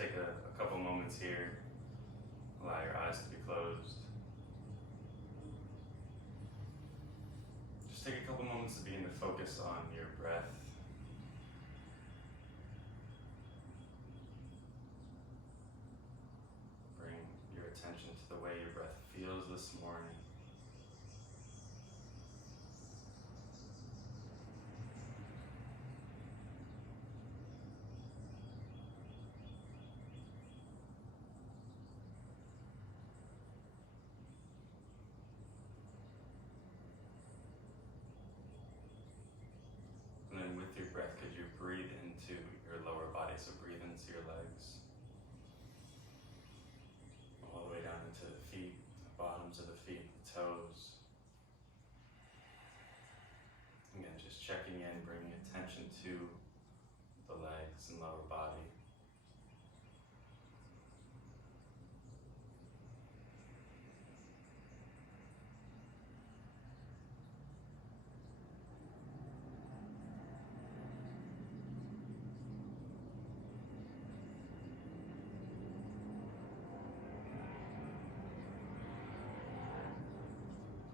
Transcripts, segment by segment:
take a couple moments here. Allow your eyes to be closed. Just take a couple moments to begin to focus on your breath. Bring your attention to the way your breath feels this morning. And then with your breath, could you breathe into your lower body? So breathe into your legs, all the way down into the feet, the bottoms of the feet, the toes. Again, just checking in, bringing attention to the legs and lower body.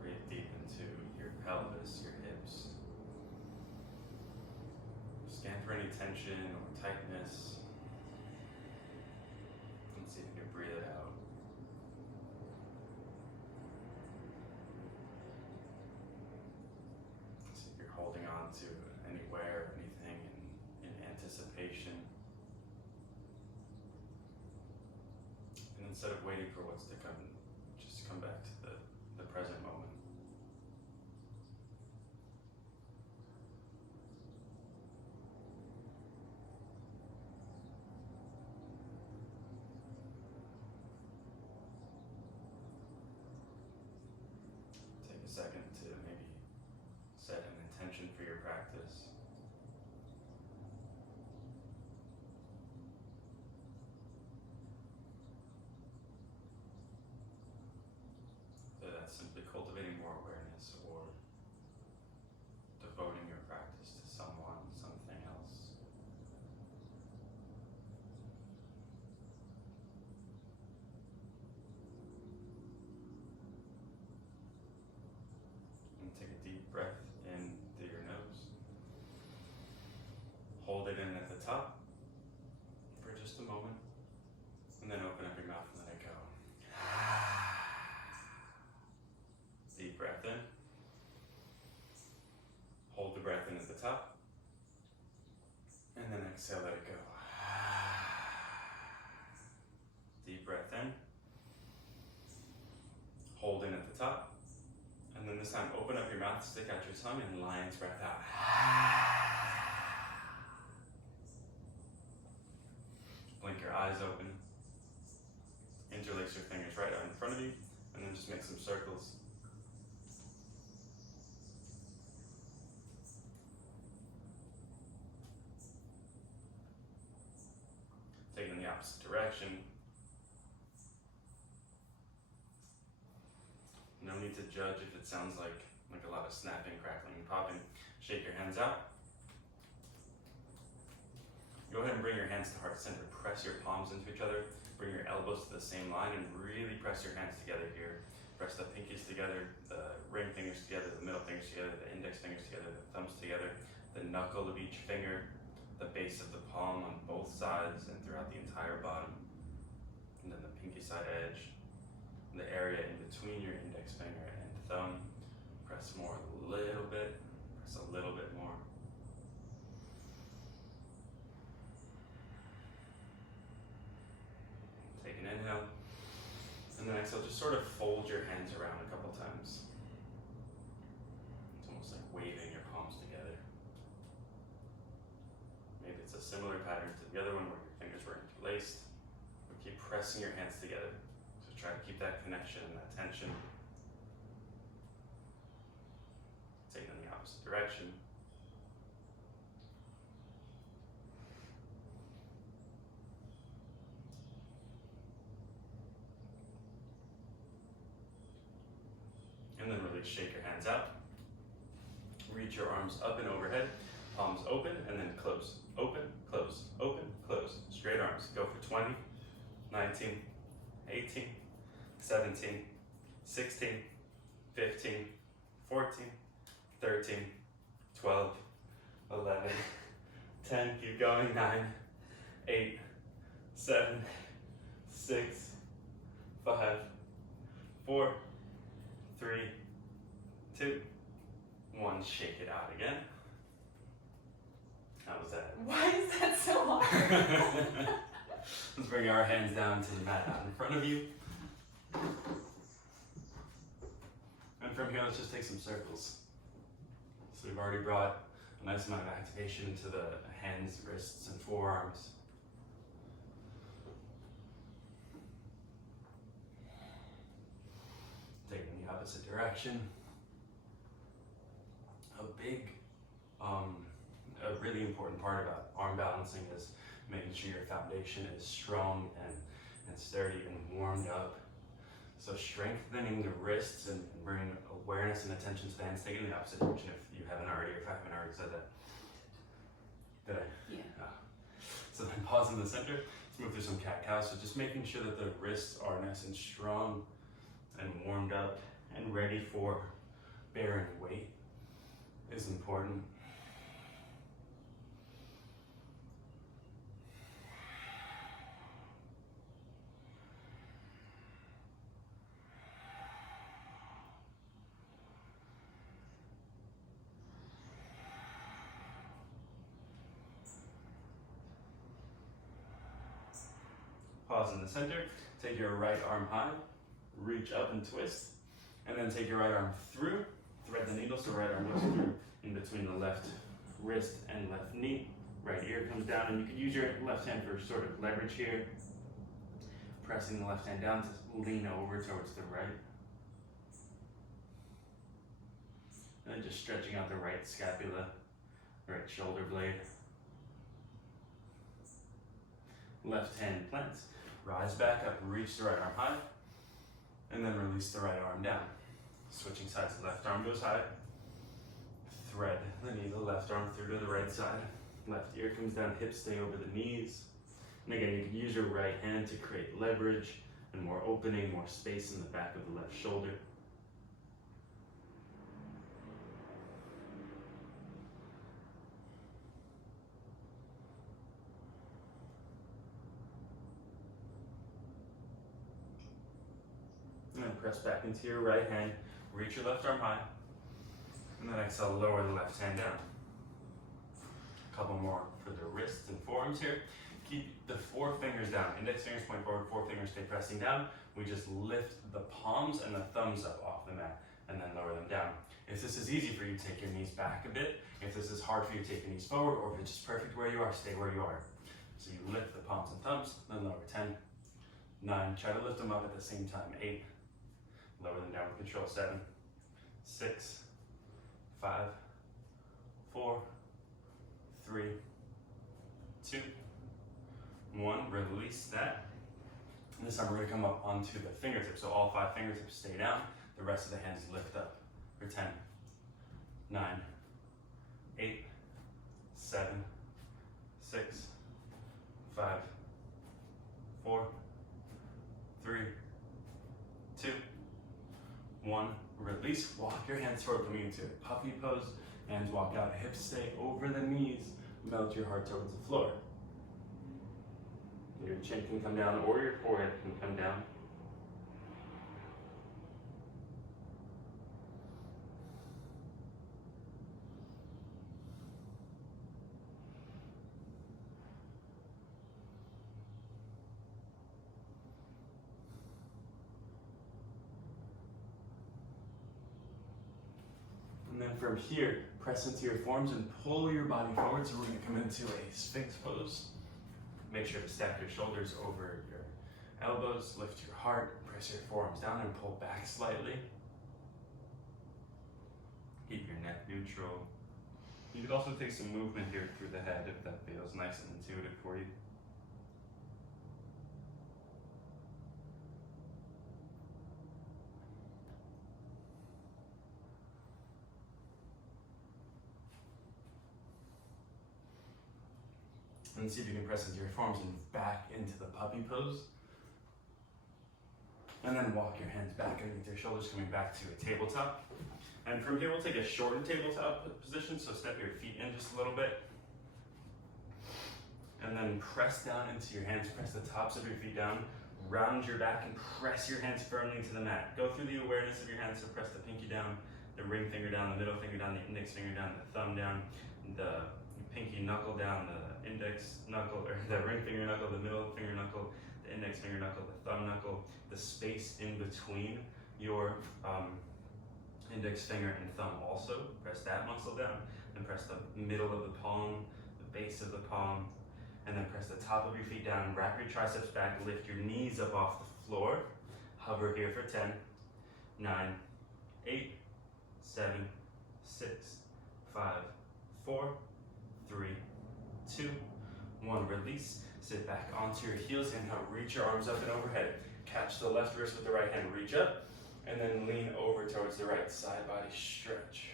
Breathe deep into your pelvis, your hips. Scan for any tension or tightness. And see if you can breathe it out. See if you're holding on to any wear or anything in anticipation. And instead of waiting for what's to come, just come back to the present moment. Take a second to maybe set an intention for your practice. So that's simply cultivating more awareness or devoting your practice to someone, something else. And take a deep breath in through your nose. Hold it in at the top for just a moment, and then open up your mouth and let it go. Deep breath in. Hold the breath in at the top, and then exhale, let it go. Deep breath in. Hold in at the top, and then this time open up your mouth, stick out your tongue, and lion's breath out. Blink your eyes open. Interlace your fingers right out in front of you, and then just make some circles. Take it in the opposite direction. No need to judge if it sounds like a lot of snapping, crackling, and popping. Shake your hands out. Go ahead and bring your hands to heart center. Press your palms into each other. Bring your elbows to the same line and really press your hands together here. Press the pinkies together, the ring fingers together, the middle fingers together, the index fingers together, the thumbs together, the knuckle of each finger, the base of the palm on both sides and throughout the entire bottom. And then the pinky side edge, the area in between your index finger and thumb. Press more a little bit, press a little bit more. Take an inhale, and then exhale, just sort of fold your hands around a couple times. It's almost like waving your palms together. Maybe it's a similar pattern to the other one where your fingers were interlaced, but keep pressing your hands together. So try to keep that connection and that tension. Take it in the opposite direction. And then release, shake your hands out. Reach your arms up and overhead. Palms open and then close. Open, close, open, close. Straight arms. Go for 20, 19, 18, 17, 16, 15, 14, 13, 12, 11, 10. Keep going. 9, 8, 7, 6, 5, 4, 3, 2, 1. Shake it out again. How was that? Why is that so hard? Let's bring our hands down to the mat out in front of you. And from here, let's just take some circles. So we've already brought a nice amount of activation into the hands, wrists, and forearms. Taking the opposite direction. A really important part about arm balancing is making sure your foundation is strong and sturdy and warmed up. So strengthening the wrists and bringing awareness and attention to the hands, taking the opposite direction if you haven't already, or if I haven't already said that. Did I? Yeah. So then pause in the center. Let's move through some cat-cow. So just making sure that the wrists are nice and strong and warmed up and ready for bearing weight is important. Pause in the center, take your right arm high, reach up and twist, and then take your right arm through, thread the needle, so right arm goes through in between the left wrist and left knee. Right ear comes down, and you can use your left hand for sort of leverage here, pressing the left hand down to lean over towards the right. And then just stretching out the right scapula, right shoulder blade. Left hand plants. Rise back up, reach the right arm high, and then release the right arm down. Switching sides, left arm goes high. Thread the needle, left arm through to the right side. Left ear comes down, hips stay over the knees. And again, you can use your right hand to create leverage and more opening, more space in the back of the left shoulder. And then press back into your right hand, reach your left arm high, and then exhale, lower the left hand down. A couple more for the wrists and forearms here. Keep the 4 fingers down, index fingers point forward, 4 fingers stay pressing down. We just lift the palms and the thumbs up off the mat, and then lower them down. If this is easy for you, take your knees back a bit. If this is hard for you, take your knees forward, or if it's just perfect where you are, stay where you are. So you lift the palms and thumbs, then lower. 10, 9, try to lift them up at the same time. 8, lower them down with control. 7, 6, 5, 4, 3, 2, 1. Release that. And this time we're going to come up onto the fingertips. So all 5 fingertips stay down. The rest of the hands lift up. For 10, 9, 8, 7, 6, 5, 4, 3, 2, 1. Release. Walk your hands forward, coming into a puppy pose. Hands walk out, hips stay over the knees. Melt your heart towards the floor. Your chin can come down or your forehead can come down. And then from here, press into your forearms and pull your body forward. So we're going to come into a Sphinx pose. Make sure to stack your shoulders over your elbows, lift your heart, press your forearms down and pull back slightly. Keep your neck neutral. You could also take some movement here through the head if that feels nice and intuitive for you. And see if you can press into your forearms and back into the puppy pose. And then walk your hands back underneath your shoulders, coming back to a tabletop. And from here, we'll take a shortened tabletop position, so step your feet in just a little bit. And then press down into your hands, press the tops of your feet down, round your back and press your hands firmly into the mat. Go through the awareness of your hands, so press the pinky down, the ring finger down, the middle finger down, the index finger down, the thumb down, the pinky knuckle down, the index knuckle, or the ring finger knuckle, the middle finger knuckle, the index finger knuckle, the thumb knuckle, the space in between your index finger and thumb also. Press that muscle down, then press the middle of the palm, the base of the palm, and then press the top of your feet down, wrap your triceps back, lift your knees up off the floor, hover here for 10, 9, 8, 7, 6, 5, 4, 3, 2, 1, release, sit back onto your heels, inhale, reach your arms up and overhead, catch the left wrist with the right hand, reach up, and then lean over towards the right, side body stretch.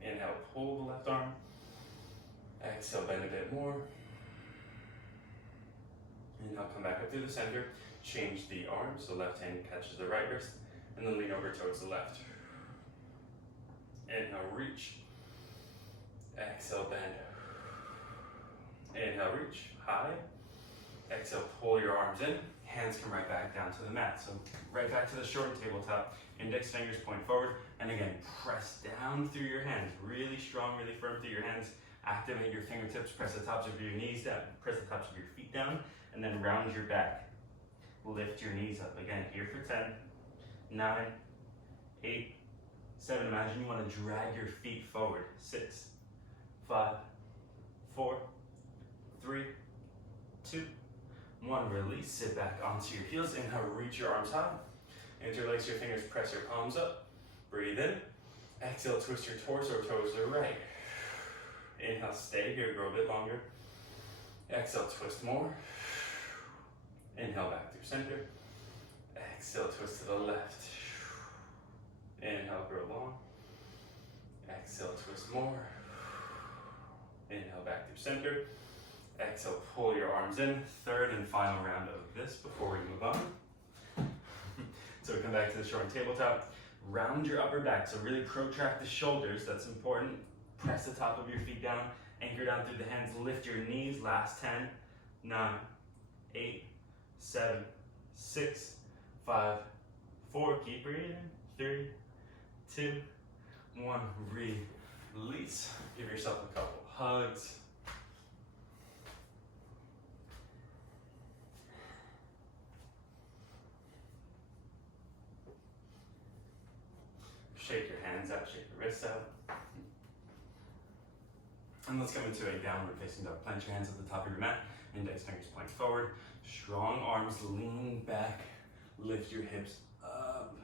Inhale, pull the left arm, exhale, bend a bit more. Inhale, come back up through the center, change the arm, so left hand catches the right wrist, and then lean over towards the left. Inhale, reach, exhale, bend. Inhale, reach, high. Exhale, pull your arms in. Hands come right back down to the mat. So right back to the shortened tabletop. Index fingers point forward. And again, press down through your hands. Really strong, really firm through your hands. Activate your fingertips. Press the tops of your knees down. Press the tops of your feet down. And then round your back. Lift your knees up. Again, here for 10, 9, 8, 7. Imagine you want to drag your feet forward. 6, 5, 4, 3, 2, 1. Release, sit back onto your heels. Inhale, reach your arms high. Interlace your fingers, press your palms up. Breathe in. Exhale, twist your torso towards the right. Inhale, stay here, grow a bit longer. Exhale, twist more. Inhale, back through center. Exhale, twist to the left. Inhale, grow long. Exhale, twist more. Inhale, back through center. Exhale, pull your arms in. Third and final round of this before we move on. So we come back to the shortened tabletop. Round your upper back, so really protract the shoulders, that's important. Press the top of your feet down, anchor down through the hands, lift your knees. Last 10, 9, 8, 7, 6, 5, 4, keep breathing. 3, 2, 1, release. Give yourself a couple hugs. Shake your hands out, shake your wrists out. And let's come into a downward facing dog. Plant your hands at the top of your mat, index fingers point forward. Strong arms, lean back, lift your hips up.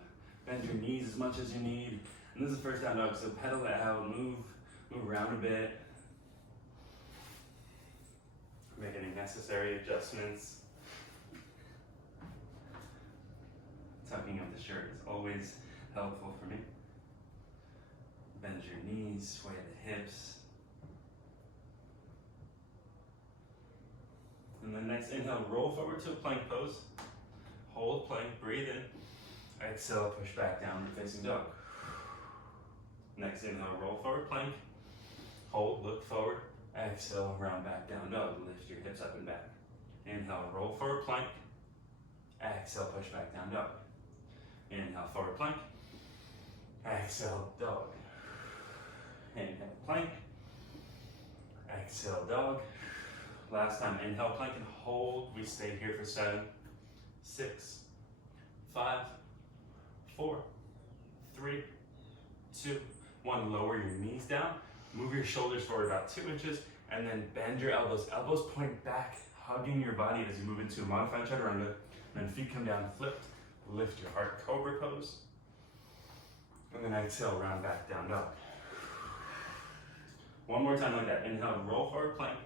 Bend your knees as much as you need. And this is first down dog, so pedal it out, move around a bit. Make any necessary adjustments. Tucking up the shirt is always helpful for me. Bend your knees, sway the hips. And then next inhale, roll forward to a plank pose. Hold plank, breathe in. Exhale, push back down, facing dog. Next inhale, roll forward, plank. Hold, look forward. Exhale, round back down dog. Lift your hips up and back. Inhale, roll forward, plank. Exhale, push back down dog. Inhale, forward plank. Exhale, dog. Inhale, plank. Exhale, dog. Last time, inhale, plank and hold. We stay here for 7, 6, 5, 4, 3, 2, 1. Lower your knees down. Move your shoulders forward about 2 inches and then bend your elbows. Elbows point back, hugging your body as you move into a modified chaturanga. Then feet come down, flipped. Lift your heart, cobra pose. And then exhale, round back down dog. One more time like that. Inhale, roll forward, plank.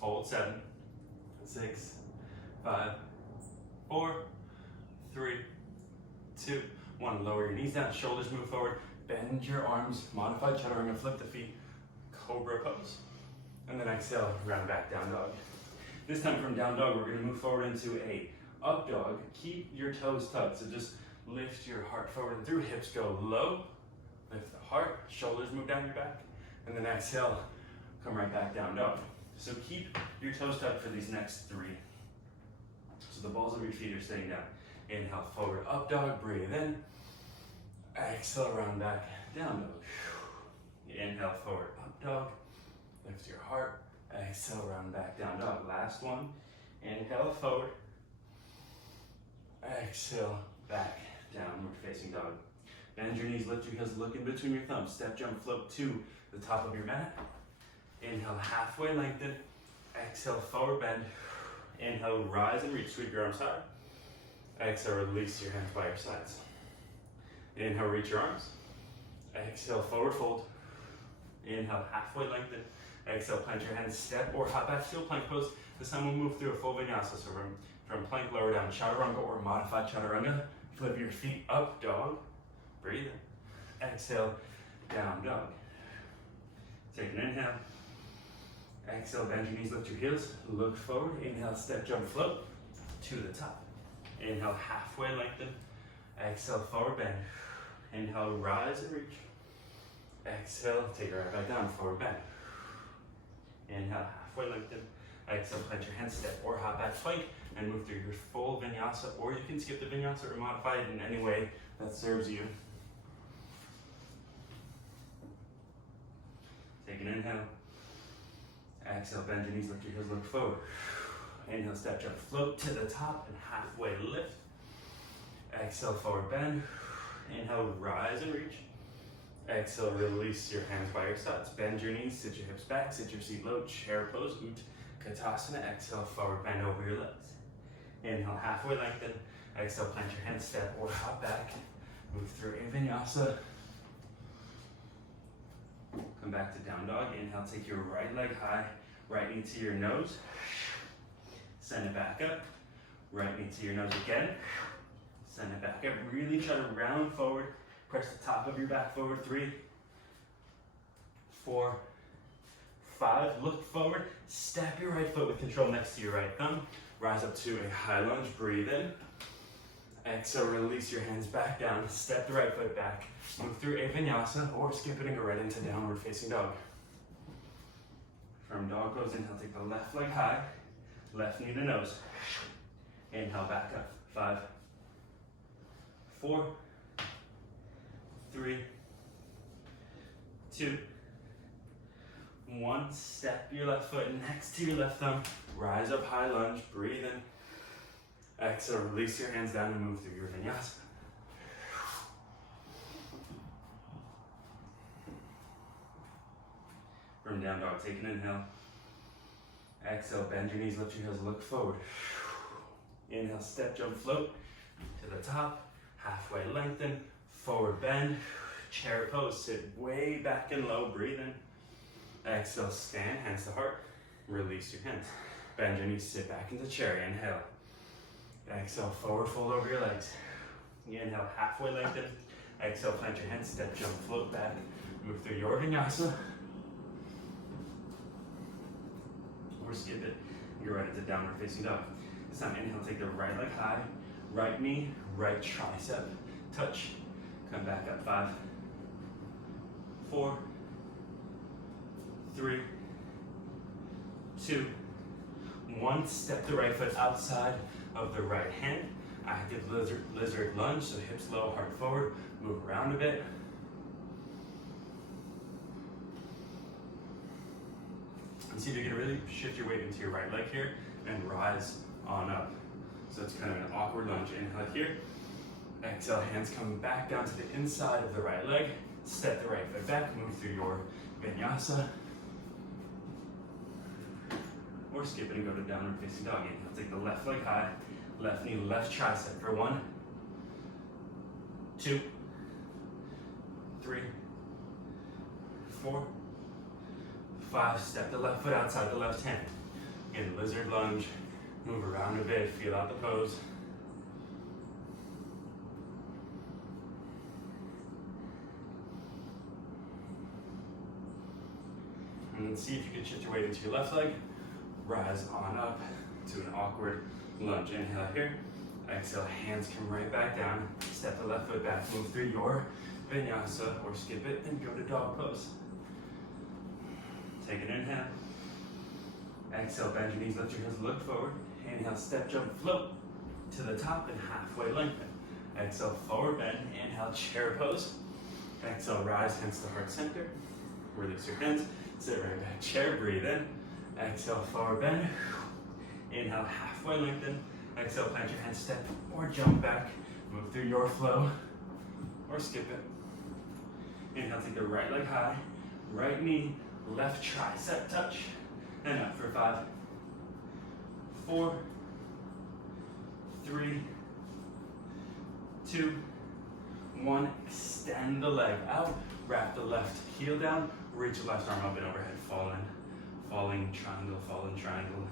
Hold 7, 6, 5, 4, 3, 2, 1. Lower your knees down, shoulders move forward. Bend your arms, modified chaturanga, flip the feet. Cobra pose. And then exhale, round back, down dog. This time from down dog, we're gonna move forward into a up dog. Keep your toes tucked, so just lift your heart forward and through, hips go low, lift the heart, shoulders move down your back, and then exhale, come right back down dog. So keep your toes tucked for these next 3. So the balls of your feet are staying down. Inhale, forward, up dog, breathe in. Exhale, round back, down dog. Inhale, forward, up dog. Lift your heart. Exhale, round back, down dog. Last one. Inhale, forward. Exhale, back, downward facing dog. Bend your knees, lift your heels, look in between your thumbs. Step, jump, float to the top of your mat. Inhale, halfway lengthen. Exhale, forward bend. Inhale, rise and reach, sweep your arms high. Exhale, release your hands by your sides. Inhale, reach your arms. Exhale, forward fold. Inhale, halfway lengthen. Exhale, plant your hands, step or hop back, still plank pose. This time we'll move through a full vinyasa. So from plank lower down, chaturanga or modified chaturanga. Flip your feet up, dog. Breathe in. Exhale, down dog. Take an inhale. Exhale, bend your knees, lift your heels. Look forward. Inhale, step, jump, float to the top. Inhale, halfway lengthen. Exhale, forward bend. Inhale, rise and reach. Exhale, take it right back down, forward bend. Inhale, halfway lengthen. Exhale, plant your hands, step or hop back plank, and move through your full vinyasa, or you can skip the vinyasa or modify it in any way that serves you. Take an inhale. Exhale, bend your knees, lift your heels, look forward. Inhale, step, jump, float to the top and halfway lift. Exhale, forward bend. Inhale, rise and reach. Exhale, release your hands by your sides. Bend your knees, sit your hips back, sit your seat low, chair pose, Utkatasana. Exhale, forward bend over your legs. Inhale, halfway lengthen. Exhale, plant your hands, step or hop back. Move through a vinyasa. Come back to down dog. Inhale, take your right leg high, right knee to your nose. Send it back up. Right knee to your nose again. Send it back up. Really try to round forward. Press the top of your back forward. 3, 4, 5. Look forward. Step your right foot with control next to your right thumb. Rise up to a high lunge. Breathe in. Exhale, release your hands back down. Step the right foot back. Move through a vinyasa or skip it and go right into downward facing dog. From dog pose, inhale, take the left leg high. Left knee to nose. Inhale, back up. 5, 4, 3, 2, 1. Step your left foot next to your left thumb. Rise up, high lunge. Breathe in. Exhale, release your hands down and move through your vinyasa. From down dog, take an inhale. Exhale, bend your knees, lift your heels, look forward. Inhale, step, jump, float to the top. Halfway lengthen, forward bend. Chair pose, sit way back and low, breathe in. Exhale, stand, hands to heart. Release your hands. Bend your knees, sit back into chair, inhale. Exhale, forward fold over your legs. Inhale, halfway lengthen. Exhale, plant your hands, step, jump, float back. Move through your vinyasa. Or skip it. You're right into downward facing dog. This time, inhale, take the right leg high. Right knee, right tricep. Touch. Come back up. 5, 4, 3, 2, 1. Step the right foot outside of the right hand. Active lizard lunge, so hips low, heart forward. Move around a bit. And see if you can really shift your weight into your right leg here and rise on up. So it's kind of an awkward lunge. Inhale here. Exhale, hands come back down to the inside of the right leg. Step the right foot back, move through your vinyasa. Or skip it and go to downward facing dog. Inhale, take the left leg high. Left knee, left tricep for 1, 2, 3, 4, 5. Step the left foot outside the left hand. Again, lizard lunge. Move around a bit, feel out the pose. And then see if you can shift your weight into your left leg. Rise on up to an awkward lunge. Inhale here. Exhale, hands come right back down. Step the left foot back. Move through your Vinyasa or skip it and go to dog pose. Take an inhale. Exhale, bend your knees, lift your heels, look forward. Inhale, step, jump, float to the top and halfway lengthen. Exhale, forward bend. Inhale, chair pose. Exhale, rise, hands to heart center. Release your hands. Sit right back, chair, breathe in. Exhale, forward bend. Inhale, halfway lengthen. Exhale, plant your hands, step or jump back. Move through your flow or skip it. Inhale, take the right leg high. Right knee, left tricep touch. And up for 5, 4, 3, 2, 1. Extend the leg out. Wrap the left heel down. Reach the left arm up and overhead. Fall in. Falling triangle, falling triangle.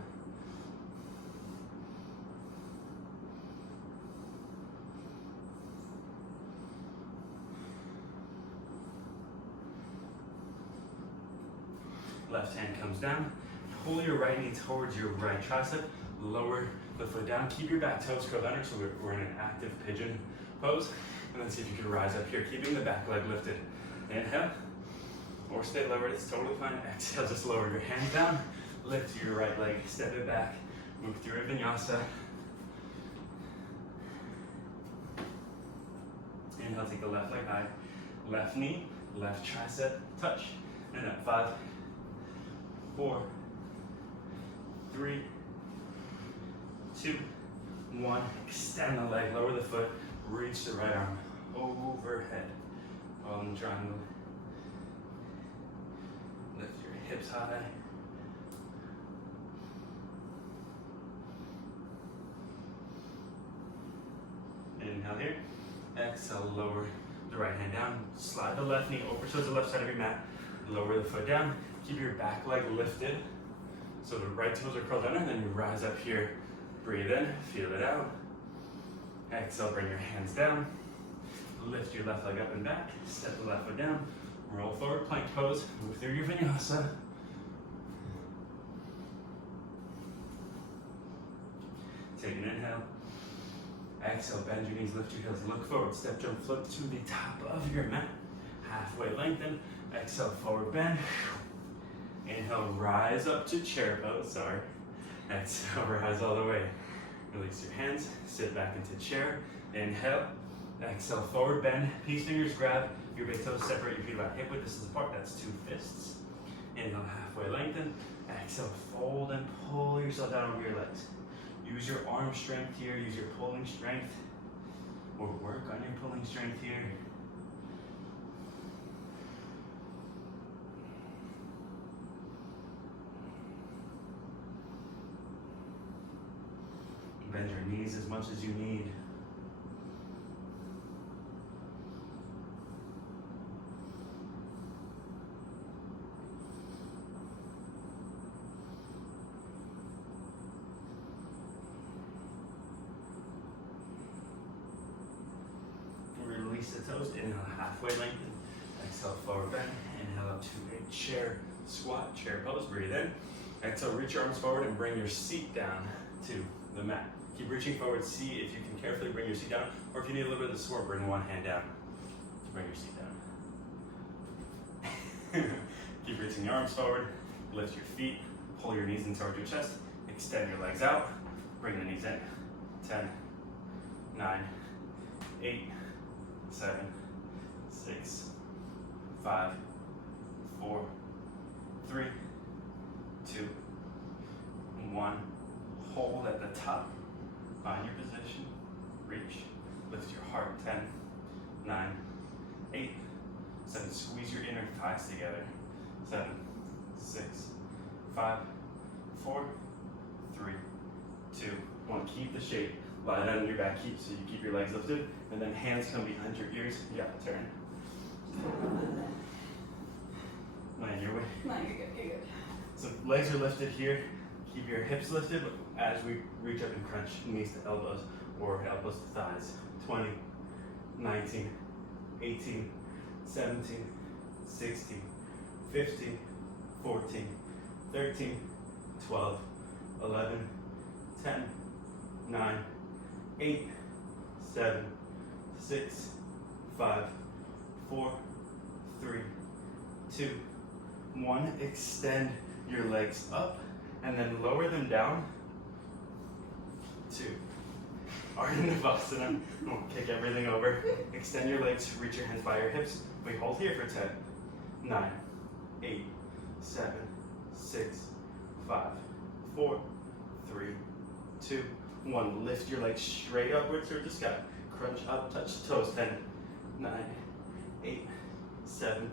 Left hand comes down. Pull your right knee towards your right tricep. Lower the foot down. Keep your back toes curled under, so we're in an active pigeon pose. And then see if you can rise up here, keeping the back leg lifted. Inhale, or stay lowered, it's totally fine. Exhale, just lower your hands down. Lift your right leg, step it back. Move through a Vinyasa. Inhale, take the left leg high. Left knee, left tricep, touch. And up, 5, 4, 3, 2, 1. Extend the leg, lower the foot, reach the right arm overhead. Falling triangle. Lift your hips high. Inhale here. Exhale, lower the right hand down. Slide the left knee over towards the left side of your mat. Lower the foot down. Keep your back leg lifted. So the right toes are curled under, and then you rise up here. Breathe in, feel it out. Exhale, bring your hands down. Lift your left leg up and back. Step the left foot down. Roll forward, plank pose. Move through your Vinyasa. Take an inhale. Exhale, bend your knees, lift your heels, look forward. Step, jump, flip to the top of your mat. Halfway lengthen. Exhale, forward bend. Inhale, rise up to chair pose, sorry. Exhale, rise all the way. Release your hands, sit back into chair. Inhale, exhale, forward bend. Peace fingers grab your big toes, separate your feet about hip width distance apart, that's 2 fists. Inhale, halfway lengthen. Exhale, fold and pull yourself down over your legs. Use your arm strength here, use your pulling strength, or work on your pulling strength here. Bend your knees as much as you need. Release the toes, inhale, halfway lengthen. Exhale, forward bend. Inhale up to a chair squat, chair pose, breathe in. Exhale, reach your arms forward and bring your seat down to the mat. Keep reaching forward, see if you can carefully bring your seat down, or if you need a little bit of support, bring one hand down to bring your seat down. Keep reaching your arms forward, lift your feet, pull your knees in towards your chest, extend your legs out, bring the knees in. 10, 9, 8, 7, 6, 5, 4, 3, 2, 1. Hold at the top. Find your position. Reach. Lift your heart. 10, 9, 8, 7. Squeeze your inner thighs together. 7, 6, 5, 4, 3, 2, 1. Keep the shape. Lie down on your back. So you keep your legs lifted, and then hands come behind your ears. Yeah, turn. Land your way. No, you're good. You're good. So legs are lifted here. Keep your hips lifted as we reach up and crunch knees to elbows or elbows to thighs. 20, 19, 18, 17, 16, 15, 14, 13, 12, 11, 10, 9, 8, 7, 6, 5, 4, 3, 2, 1. Extend your legs up and then lower them down. 2. Ardha Navasana. We'll kick everything over. Extend your legs, reach your hands by your hips. We hold here for 10, 9, 8, 7, 6, 5, 4, 3, 2, 1. Lift your legs straight upwards towards the sky. Crunch up, touch the toes. 10, 9, 8, 7,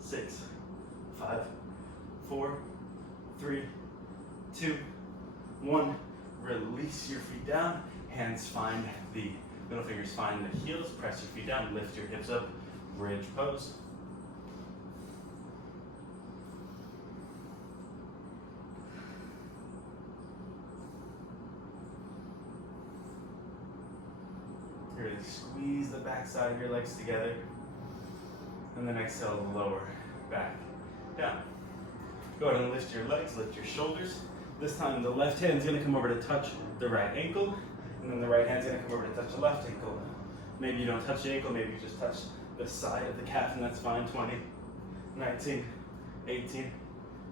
6, 5, 4, 3, 2, 1. Release your feet down. Hands find the middle fingers find the heels. Press your feet down. Lift your hips up. Bridge pose. Really squeeze the back side of your legs together. And then exhale, lower back down. Go ahead and lift your legs, lift your shoulders. This time the left hand's gonna come over to touch the right ankle, and then the right hand's gonna come over to touch the left ankle. Maybe you don't touch the ankle, maybe you just touch the side of the calf, and that's fine. 20, 19, 18,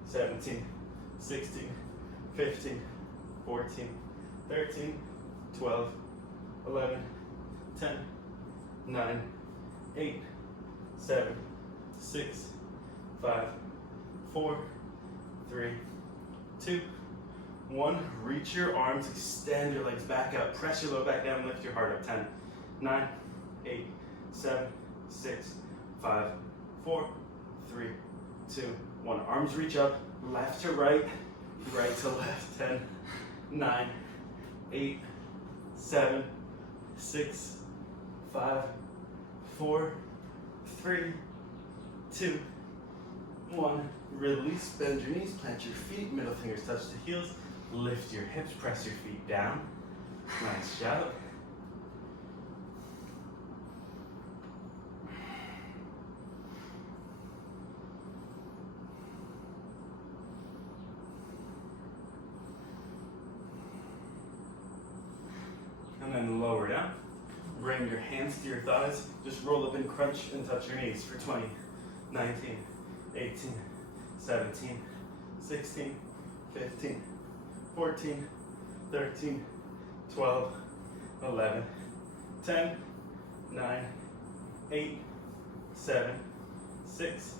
17, 16, 15, 14, 13, 12, 11, 10, 9, 8, 7, 6, 5, 4, 3, 2, 1. Reach your arms, extend your legs back out, press your low back down, lift your heart up. 10, 9, 8, 7, 6, 5, 4, 3, 2, 1. Arms reach up, left to right, right to left. 10, 9, 8, 7, 6, 5, 4, 3, 2, 1. Release, bend your knees, plant your feet, middle fingers touch the heels, lift your hips, press your feet down. Nice job. And then lower down. Bring your hands to your thighs. Just roll up and crunch and touch your knees for 20, 19, 18, 17, 16, 15, 14, 13, 12, 11, 10, 9, 8, 7, 6,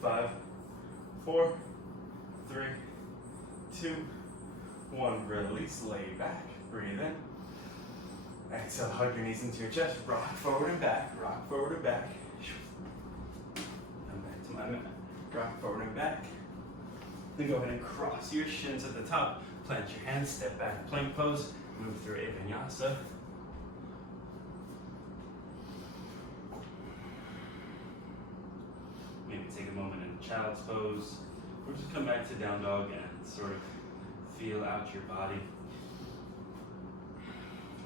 5, 4, 3, 2, 1. Release, lay back, breathe in. Exhale, hug your knees into your chest, rock forward and back, rock forward and back. Come back to my mat. Rock forward and back. Then go ahead and cross your shins at the top. Plant your hands, step back, plank pose. Move through a Vinyasa. Maybe take a moment in child's pose. Or just come back to down dog and sort of feel out your body.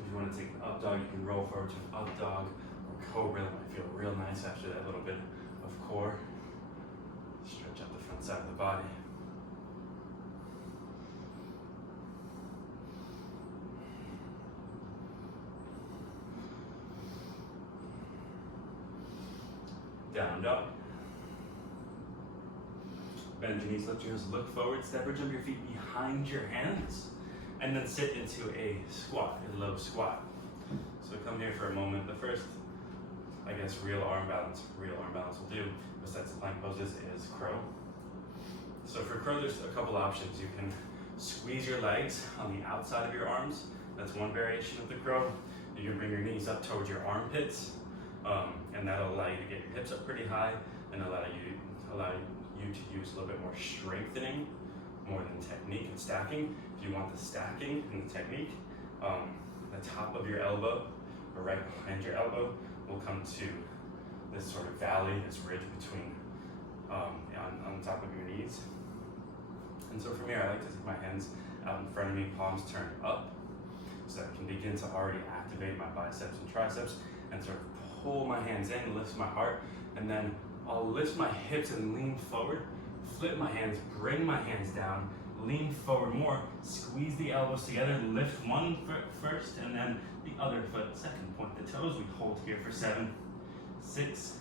If you want to take an up dog, you can roll forward to an up dog or cobra. That might feel real nice after that little bit of core. Stretch out the front side of the body. Down dog. Bend your knees, lift your heels, look forward, step or jump your feet behind your hands, and then sit into a squat, a low squat. So come here for a moment. The first, I guess, real arm balance will do, besides the plank poses, is crow. So for crow, there's a couple options. You can squeeze your legs on the outside of your arms. That's one variation of the crow. You can bring your knees up towards your armpits, and that'll allow you to get your hips up pretty high and allow you to use a little bit more strengthening more than technique and stacking. If you want the stacking and the technique, the top of your elbow or right behind your elbow will come to this sort of valley, this ridge between on top of your knees. And so from here, I like to take my hands out in front of me, palms turned up, so I can begin to already activate my biceps and triceps and sort of pull my hands in, lift my heart, and then I'll lift my hips and lean forward, flip my hands, bring my hands down, lean forward more, squeeze the elbows together, lift one foot first and then the other foot second. Point the toes, we hold here for 7, 6,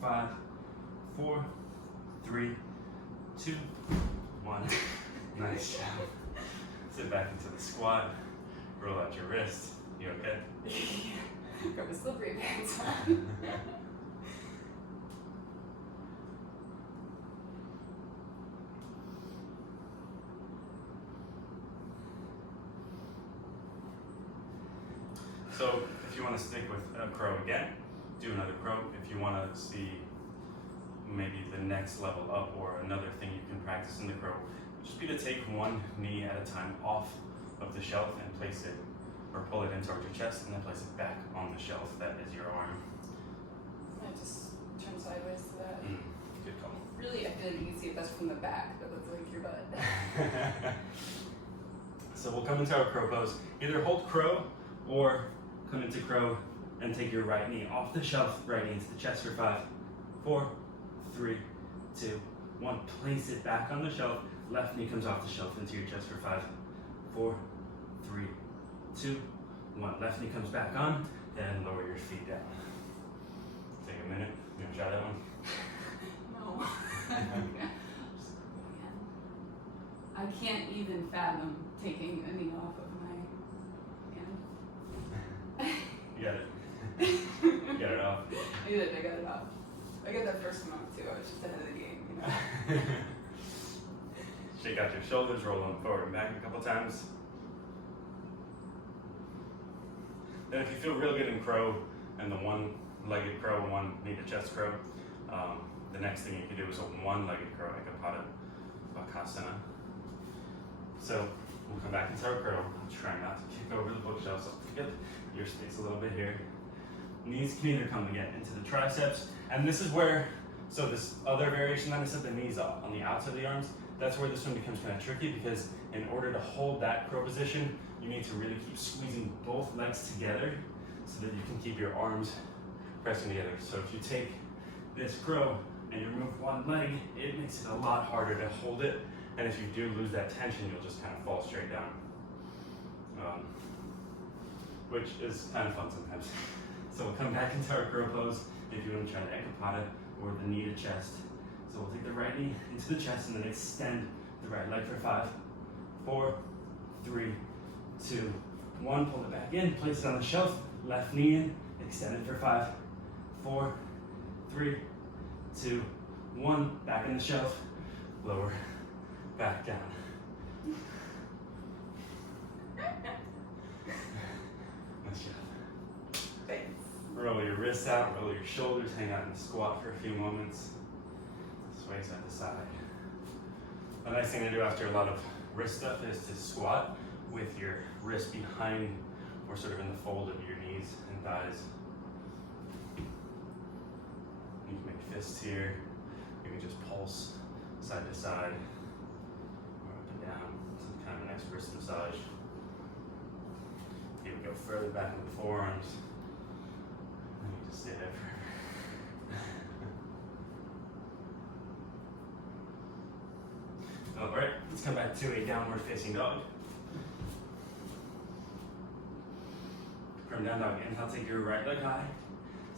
5, 4, 3, 2, 1. Nice job. Sit back into the squat, roll out your wrist. You okay? Got my slippery pants on. So if you want to stick with a crow again, do another crow. If you want to see maybe the next level up or another thing you can practice in the crow, just be to take one knee at a time off of the shelf and place it, or pull it in towards your chest and then place it back on the shelf. That is your arm. I just turn sideways to that. Good call. Really, I feel like you can see it best from the back, but that's like your butt. So we'll come into our crow pose. Either hold crow or come into crow and take your right knee off the shelf, right knee into the chest for 5, 4, 3, 2, 1. Place it back on the shelf. Left knee comes off the shelf into your chest for 5, 4, 3, 2, 1. Left knee comes back on, then lower your feet down. Take a minute. You want to try that one? No. I can't even fathom taking a knee off of my hand. You got it. You got it off. I did, I got it off. I got that first one off too. I was just ahead of the game, you know. Shake out your shoulders, roll them forward and back a couple times. Then if you feel real good in crow and the one-legged crow, one knee to chest crow, the next thing you can do is a one-legged crow, Ekapada Bakasana. So we'll come back into our crow. Try not to kick over the bookshelf, so pick up your space a little bit here. Knees can either come again into the triceps, and this is where, so this other variation that I said, the knees up on the outside of the arms, that's where this one becomes kind of tricky, because in order to hold that crow position, you need to really keep squeezing both legs together so that you can keep your arms pressing together. So if you take this crow and you remove one leg, it makes it a lot harder to hold it, and if you do lose that tension, you'll just kind of fall straight down, which is kind of fun sometimes. So we'll come back into our crow pose if you want to try the Ekapada or the knee to chest. So we'll take the right knee into the chest and then extend the right leg for 5, 4, 3, 2, 1. Pull it back in, place it on the shelf, left knee in, extend it for 5, 4, 3, 2, 1. Back in the shelf, lower, back down. Nice job. Thanks. Roll your wrists out, roll your shoulders, hang out in the squat for a few moments. Sway side to side. The nice thing to do after a lot of wrist stuff is to squat with your wrist behind or sort of in the fold of your knees and thighs. You can make fists here. You can just pulse side to side or up and down. It's kind of a nice wrist massage. You can go further back into the forearms. And you just stay there forever. All right, let's come back to a downward facing dog. From down dog, inhale, take your right leg high.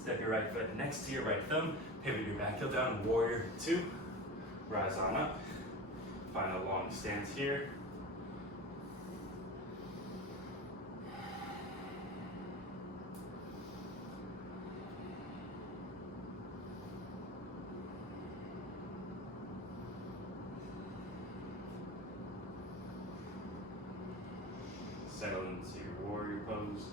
Step your right foot next to your right thumb. Pivot your back heel down, warrior 2. Rise on up. Find a long stance here. Settle into your warrior pose.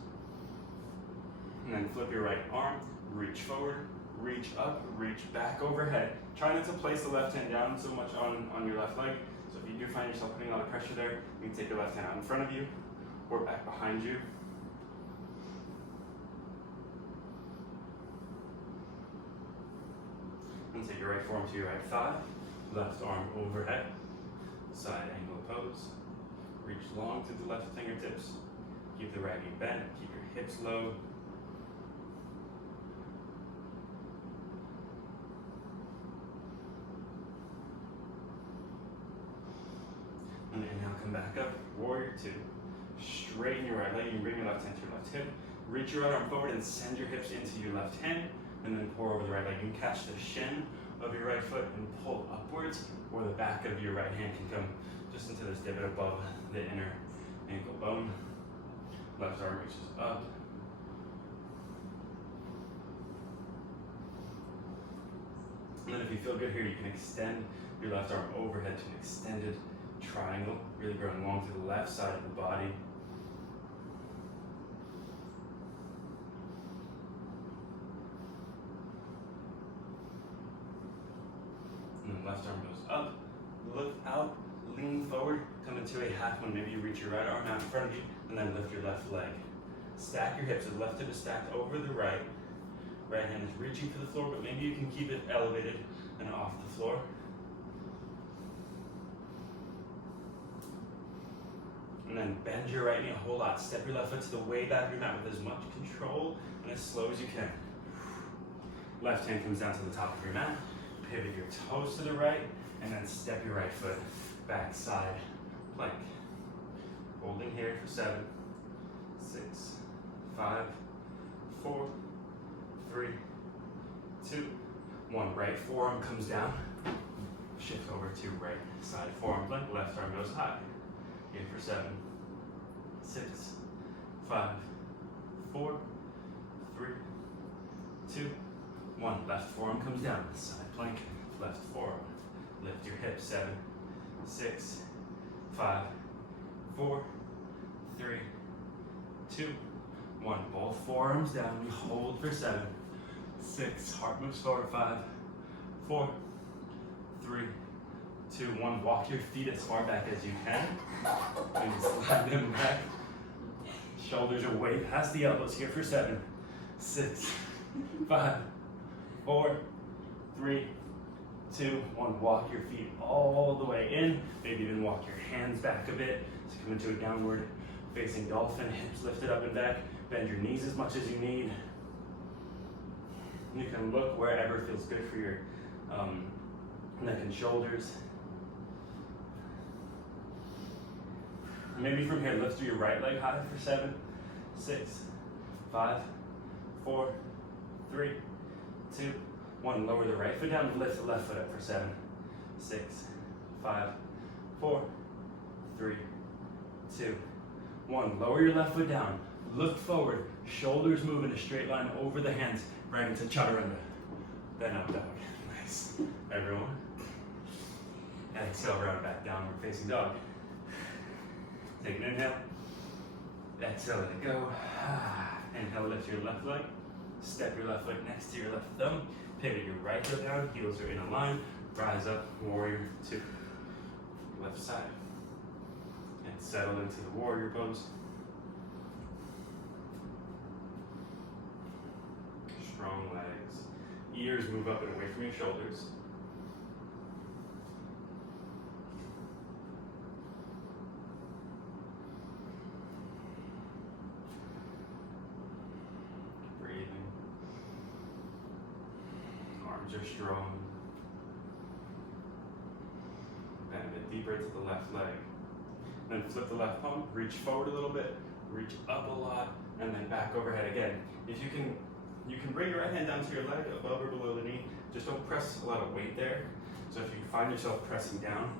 And then flip your right arm, reach forward, reach up, reach back overhead. Try not to place the left hand down so much on your left leg. So if you do find yourself putting a lot of pressure there, you can take your left hand out in front of you or back behind you. And take your right forearm to your right thigh, left arm overhead, side angle pose. Reach long through the left fingertips. Keep the right knee bent, keep your hips low. back up, warrior two. Straighten your right leg, you can bring your left hand to your left hip. Reach your right arm forward and send your hips into your left hand, and then pour over the right leg. You can catch the shin of your right foot and pull upwards, or the back of your right hand can come just into this divot above the inner ankle bone. Left arm reaches up. And then if you feel good here, you can extend your left arm overhead to an extended triangle, really growing long through the left side of the body. And then left arm goes up, look out, lean forward, come into a half one. Maybe you reach your right arm out in front of you, and then lift your left leg. Stack your hips, the left hip is stacked over the right. Right hand is reaching for the floor, but maybe you can keep it elevated and off the floor. And then bend your right knee a whole lot. Step your left foot to the way back of your mat with as much control and as slow as you can. Left hand comes down to the top of your mat. Pivot your toes to the right, and then step your right foot back side plank. Holding here for 7, 6, 5, 4, 3, 2, 1. Right forearm comes down. Shift over to right side forearm plank. Left arm goes high. Here for 7, 6, 5, 4, 3, 2, 1. Left forearm comes down. Side plank. Left forearm. Lift your hips. 7, 6, 5, 4, 3, 2, 1. Both forearms down. We hold for 7, 6. Heart moves forward. 5, 4, 3, 2, 1. Walk your feet as far back as you can. And slide them back. Shoulders are way past the elbows here for 7, 6, 5, 4, 3, 2, 1. Walk your feet all the way in. Maybe even walk your hands back a bit. So come into a downward facing dolphin. Hips lifted up and back. Bend your knees as much as you need. You can look wherever feels good for your neck and shoulders. Maybe from here, lift your right leg high for 7, 6, 5, 4, 3, 2, 1. Lower the right foot down, lift the left foot up for 7, 6, 5, 4, 3, 2, 1. Lower your left foot down, look forward, shoulders move in a straight line over the hands, right into chaturanga. Then up dog. Nice. Everyone. Exhale, round back, downward facing dog. Take an inhale. Exhale, let it go. Inhale, lift your left leg. Step your left foot next to your left thumb. Pivot your right foot down. Heels are in a line. Rise up, warrior two. Left side. And settle into the warrior pose. Strong legs. Ears move up and away from your shoulders. Arms are strong. Bend a bit deeper to the left leg. Then flip the left palm, reach forward a little bit, reach up a lot, and then back overhead again. If you can bring your right hand down to your leg, above or below the knee. Just don't press a lot of weight there. So if you find yourself pressing down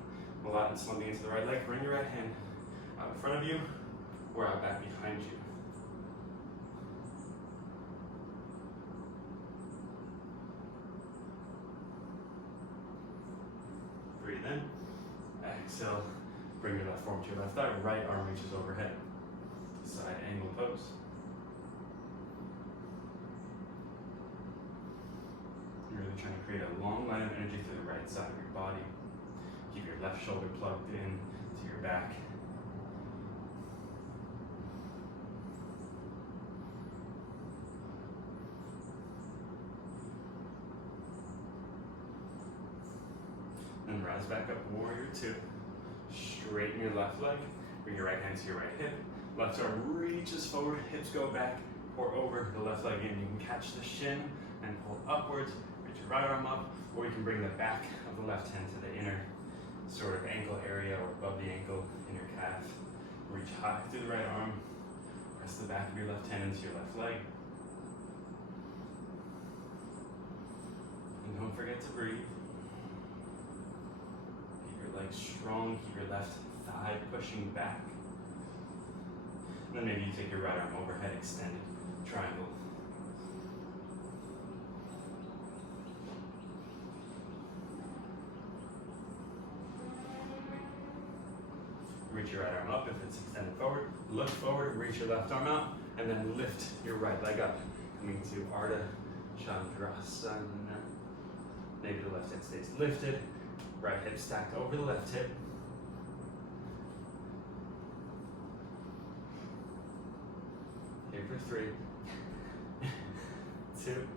a lot and slumping into the right leg, bring your right hand out in front of you or out back behind you. Breathe in. Exhale. Bring your left forearm to your left thigh. Right arm reaches overhead. Side angle pose. You're really trying to create a long line of energy through the right side of your body. Keep your left shoulder plugged in to your back. And rise back up, warrior two. Straighten your left leg, bring your right hand to your right hip. Left arm reaches forward, hips go back, pour over the left leg in. You can catch the shin and pull upwards, reach your right arm up, or you can bring the back of the left hand to the inner sort of ankle area or above the ankle in your calf. Reach high through the right arm. Press the back of your left hand into your left leg. And don't forget to breathe. Keep your legs strong. Keep your left thigh pushing back. And then maybe you take your right arm overhead, extended triangle. Reach your right arm up if it's extended forward. Look forward, reach your left arm out, and then lift your right leg up. Coming to Ardha Chandrasana. Maybe the left hip stays lifted. Right hip stacked over the left hip. Here for 3, 2,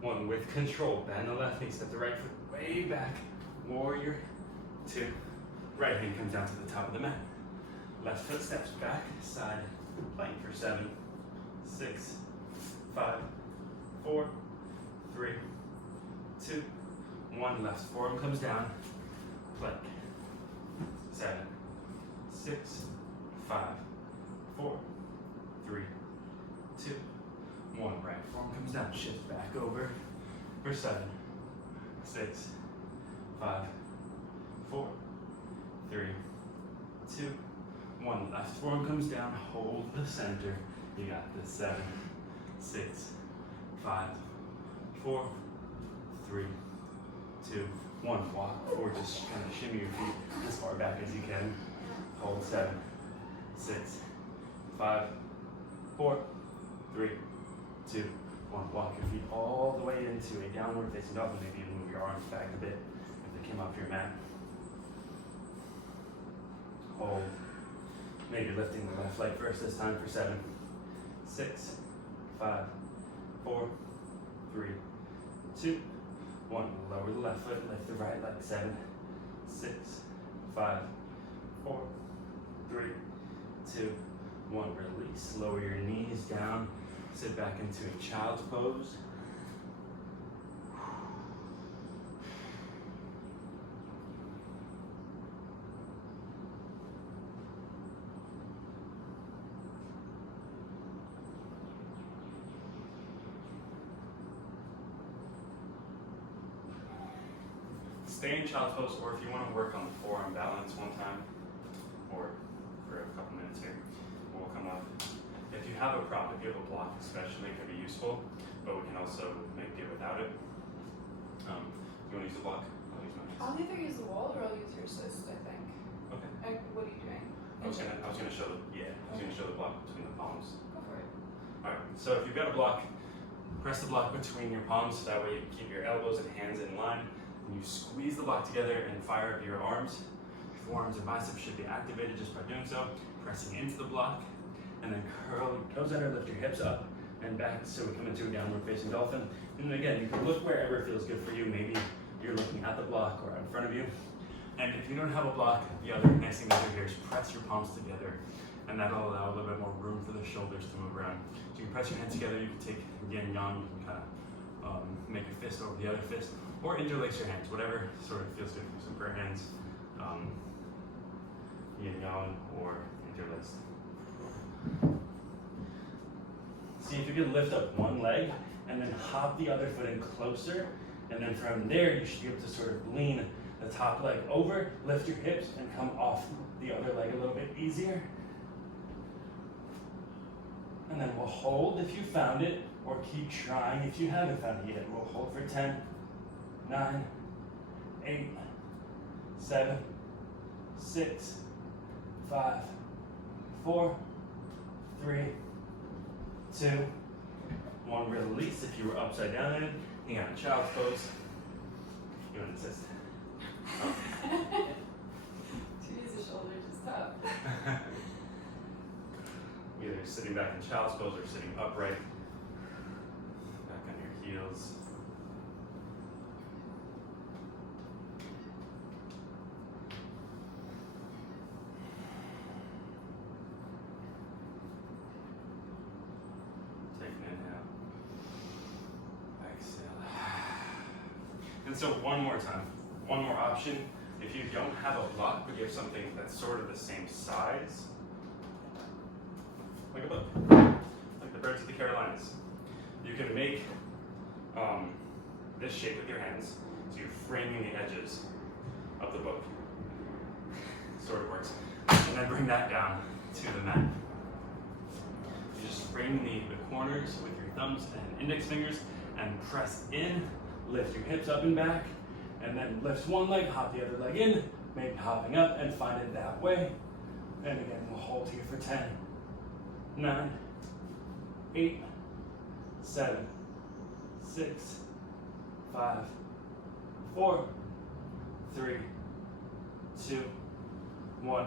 1. With control, bend the left knee, step the right foot way back. Warrior 2. Right hand comes down to the top of the mat. Left foot steps back, side plank for 7, 6, 5, 4, 3, 2, 1. Left forearm comes down, plank. 7, 6, 5, 4, 3, 2, 1. Right forearm comes down, shift back over for 7, 6, 5, 4, 3, 2, 1. Left forearm comes down, hold the center. You got this. 7, 6, 5, 4, 3, 2, 1. Walk forward, just kind of shimmy your feet as far back as you can. Hold. 7, 6, 5, 4, 3, 2, 1. Walk your feet all the way into a downward facing dog. Maybe you move your arms back a bit if they came off your mat. Hold. Maybe lifting the left leg first this time for 7, 6, 5, 4, 3, 2, 1. Lower the left foot, lift the right leg. 7, 6, 5, 4, 3, 2, 1. Release. Lower your knees down. Sit back into a child's pose. Stay in child's pose, or if you want to work on the forearm balance one time, or for a couple minutes here, we'll come up. If you have a prop, if you have a block especially, it can be useful, but we can also make it without it. Do you want to use the block? I'll use mine. I'll either use the wall or I'll use your assist, I think. Okay. What are you doing? I was gonna show the block between the palms. Go for it. Alright, so if you've got a block, press the block between your palms, that way you can keep your elbows and hands in line. And you squeeze the block together and fire up your arms. Your forearms and biceps should be activated just by doing so. Pressing into the block, and then curl your toes under, lift your hips up and back, so we come into a downward facing dolphin. And again, you can look wherever feels good for you. Maybe you're looking at the block or in front of you. And if you don't have a block, the other nice thing to do here is press your palms together, and that'll allow a little bit more room for the shoulders to move around. So you can press your hands together, you can take yin yang, you can kind of make a fist over the other fist, or interlace your hands, whatever sort of feels good for you. So prayer hands, yin yang, or interlaced. See if you can lift up one leg and then hop the other foot in closer, and then from there you should be able to sort of lean the top leg over, lift your hips, and come off the other leg a little bit easier. And then we'll hold if you found it, or keep trying if you haven't found it yet. We'll hold for 10, 9, 8, 7, 6, 5, 4, 3, 2, 1. Release if you were upside down in it. You got a child's pose. You want to assist? Oh. To use the shoulders is tough. Either sitting back in child's pose or sitting upright. Back on your heels. Take an inhale. Exhale. And so one more time. One more option. If you don't have a block, but you have something that's sort of the same size, like a book, like the birds of the Carolinas, you can make this shape with your hands. So you're framing the edges of the book. Sort of works. And then bring that down to the mat. You just frame the corners with your thumbs and index fingers and press in, lift your hips up and back, and then lift one leg, hop the other leg in, maybe hopping up and find it that way. And again, we'll hold here for 10, 9, 8, 7, 6, 5, 4, 3, 2, 1,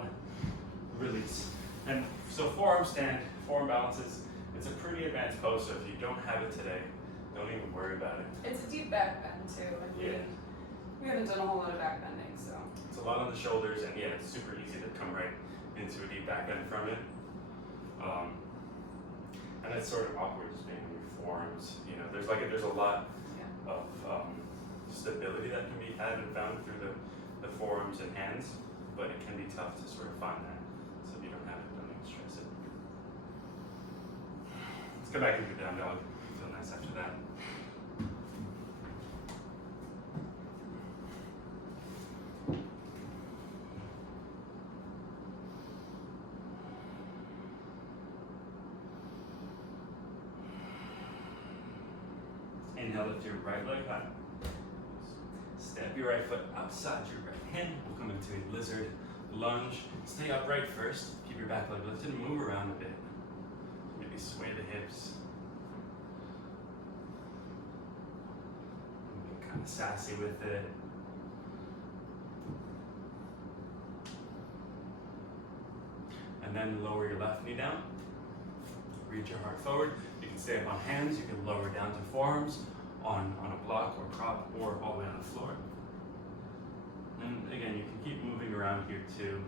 release. And so forearm stand, forearm balances, it's a pretty advanced pose, so if you don't have it today, don't even worry about it. It's a deep back bend too. And we haven't done a whole lot of back bending, so. It's a lot on the shoulders, and yeah, it's super easy to come right into a deep back bend from it. And it's sort of awkward just being on your forearms. You know, there's a lot of stability that can be had and found through the forearms and hands, but it can be tough to sort of find that. So if you don't have it, don't even stress it. Let's go back into down dog. Feel nice after that. Inhale, lift your right leg high. Step your right foot outside your right hand. We'll come into a lizard lunge. Stay upright first. Keep your back leg lifted and move around a bit. Maybe sway the hips. Be kind of sassy with it. And then lower your left knee down. Reach your heart forward. You can stay up on hands. You can lower down to forearms on a block or prop or all the way on the floor. And again, you can keep moving around here too.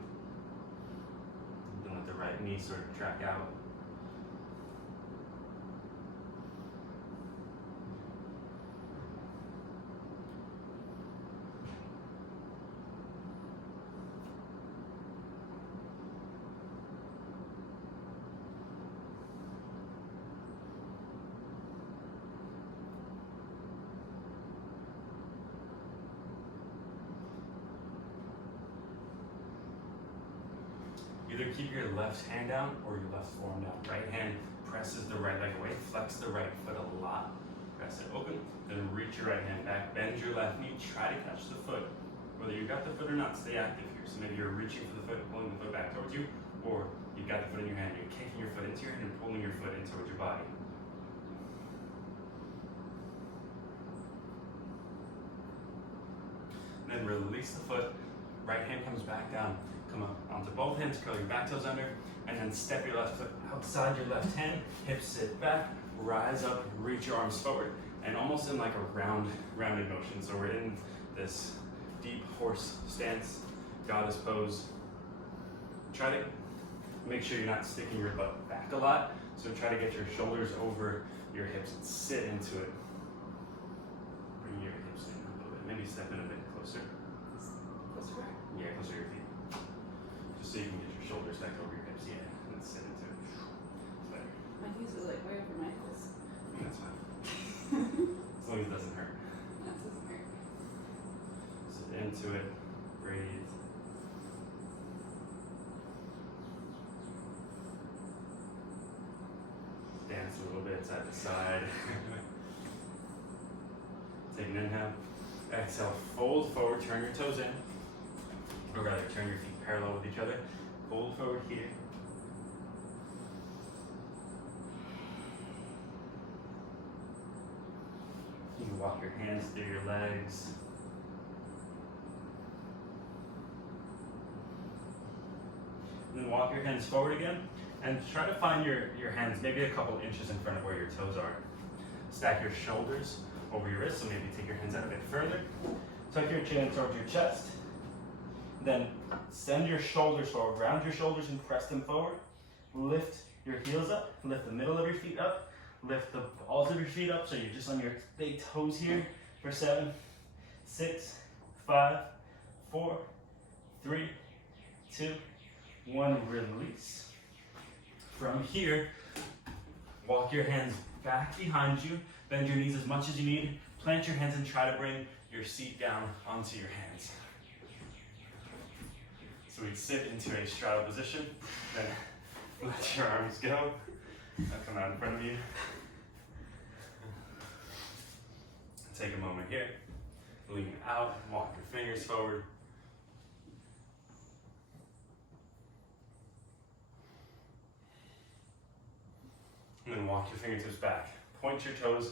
You can let the right knee sort of track out. Either keep your left hand down or your left forearm down. Right hand presses the right leg away, flex the right foot a lot, press it open, then reach your right hand back, bend your left knee, try to catch the foot. Whether you got the foot or not, stay active here. So maybe you're reaching for the foot and pulling the foot back towards you, or you've got the foot in your hand, you're kicking your foot into your hand and pulling your foot in towards your body. Then release the foot, right hand comes back down. Come up onto both hands, curl your back toes under, and then step your left foot outside your left hand, hips sit back, rise up, reach your arms forward, and almost in like a rounded motion. So we're in this deep horse stance, goddess pose. Try to make sure you're not sticking your butt back a lot. So try to get your shoulders over your hips and sit into it. Bring your hips in a little bit, maybe step in a bit closer. Closer back? Yeah, closer to your feet. So you can get your shoulders back over your hips, yeah, and sit into it. It's better. My knees are like way over my ankles. That's fine. As long as it doesn't hurt. That doesn't hurt. Sit into it, breathe. Dance a little bit side to side. Take an inhale. Exhale, fold forward, turn your toes in. Or rather, turn your feet parallel with each other. Fold forward here. You can walk your hands through your legs. And then walk your hands forward again. And try to find your hands maybe a couple inches in front of where your toes are. Stack your shoulders over your wrists, so maybe take your hands out a bit further. Tuck your chin towards your chest. Then send your shoulders forward, round your shoulders and press them forward. Lift your heels up, lift the middle of your feet up, lift the balls of your feet up so you're just on your big toes here for 7, 6, 5, 4, 3, 2, 1, release. From here, walk your hands back behind you, bend your knees as much as you need, plant your hands and try to bring your seat down onto your hands. So we sit into a straddle position, then let your arms go. Now come out in front of you. Take a moment here, lean out, walk your fingers forward. And then walk your fingertips back. Point your toes,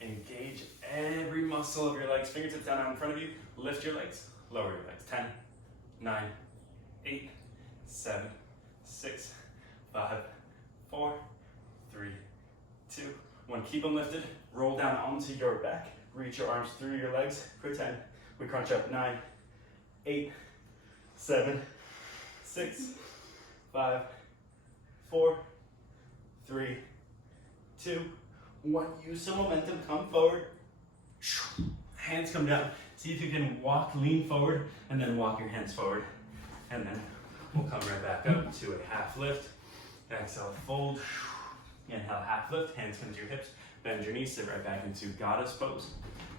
engage every muscle of your legs. Fingertips down out in front of you. Lift your legs, lower your legs. 10, 9, 8, 7, 6, 5, 4, 3, 2, 1. Keep them lifted. Roll down onto your back. Reach your arms through your legs. Pretend we crunch up. 9, 8, 7, 6, 5, 4, 3, 2, 1. Use some momentum. Come forward. Hands come down. See if you can walk, lean forward, and then walk your hands forward. And then we'll come right back up to a half lift. Exhale, fold. Inhale, half lift. Hands come to your hips. Bend your knees. Sit right back into goddess pose.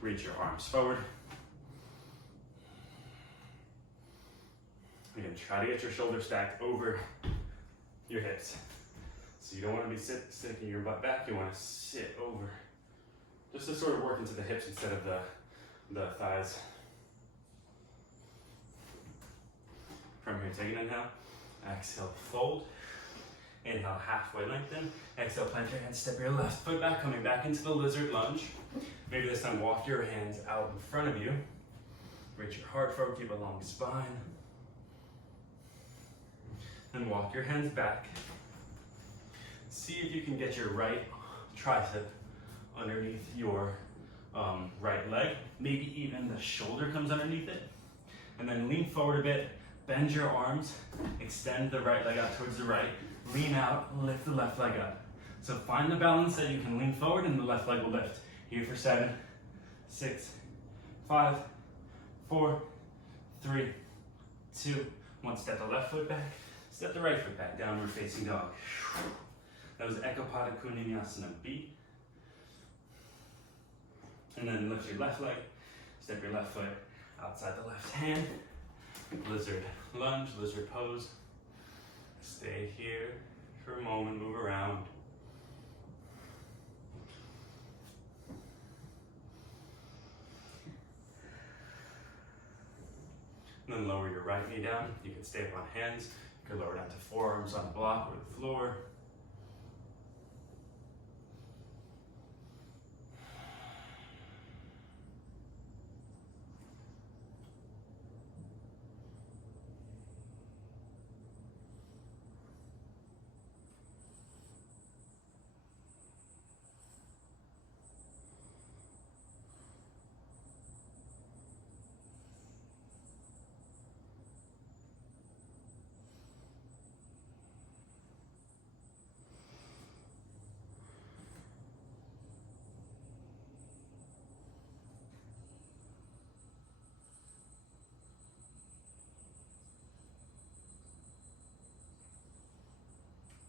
Reach your arms forward. Again, try to get your shoulders stacked over your hips. So you don't want to be sticking your butt back. You want to sit over. Just to sort of work into the hips instead of the thighs. From here, take an inhale. Exhale, fold. Inhale, halfway lengthen. Exhale, plant your hands, step your left foot back, coming back into the lizard lunge. Maybe this time walk your hands out in front of you. Reach your heart forward, keep a long spine. Then walk your hands back. See if you can get your right tricep underneath your right leg. Maybe even the shoulder comes underneath it. And then lean forward a bit, bend your arms, extend the right leg out towards the right, lean out, lift the left leg up. So find the balance that you can lean forward and the left leg will lift. Here for 7, 6, 5, 4, 3, 2, 1. Step the left foot back, step the right foot back, downward facing dog. That was Ekapada Vinyasa B. And then lift your left leg, step your left foot outside the left hand. Lizard lunge, lizard pose. Stay here for a moment, move around. And then lower your right knee down. You can stay up on hands. You can lower down to forearms on the block or the floor.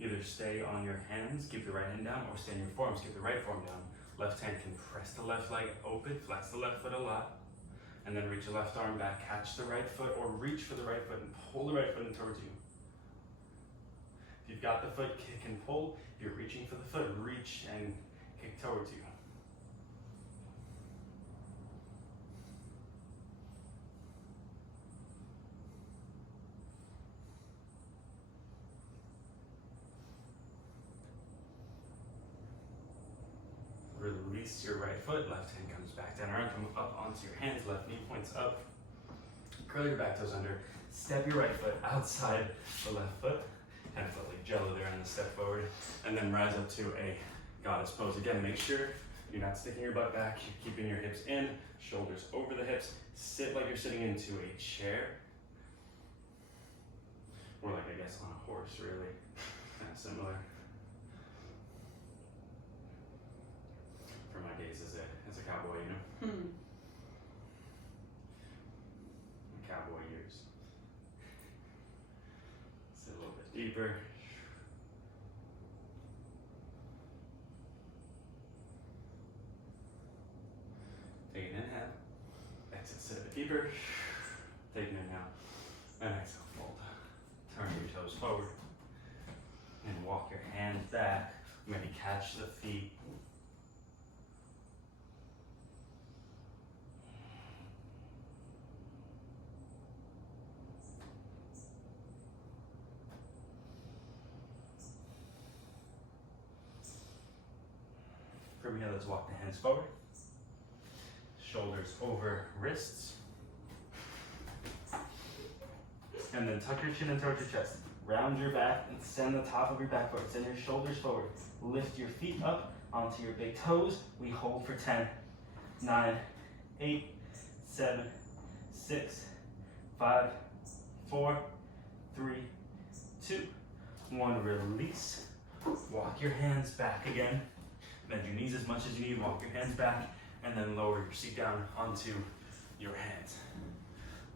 Either stay on your hands, keep the right hand down, or stay on your forearms, keep the right forearm down. Left hand can press the left leg open, flex the left foot a lot, and then reach the left arm back, catch the right foot, or reach for the right foot and pull the right foot in towards you. If you've got the foot, kick and pull. If you're reaching for the foot, reach and kick towards you. Release your right foot, left hand comes back down around, come up onto your hands, left knee points up. Curl your back toes under, step your right foot outside the left foot, kind of feel like jello there on the step forward, and then rise up to a goddess pose. Again, make sure you're not sticking your butt back, you're keeping your hips in, shoulders over the hips, sit like you're sitting into a chair, or like I guess on a horse really, kind of similar. For my days as a cowboy, you know? Cowboy years. deeper. Take an inhale. Exhale, sit a bit deeper. Take an inhale. And exhale, fold. Turn your toes forward. And walk your hands back. Maybe catch the feet. From here, let's walk the hands forward. Shoulders over wrists. And then tuck your chin in towards your chest. Round your back and send the top of your back forward. Send your shoulders forward. Lift your feet up onto your big toes. We hold for 10, 9, 8, 7, 6, 5, 4, 3, 2, 1. Release. Walk your hands back again. Bend your knees as much as you need. Walk your hands back and then lower your seat down onto your hands.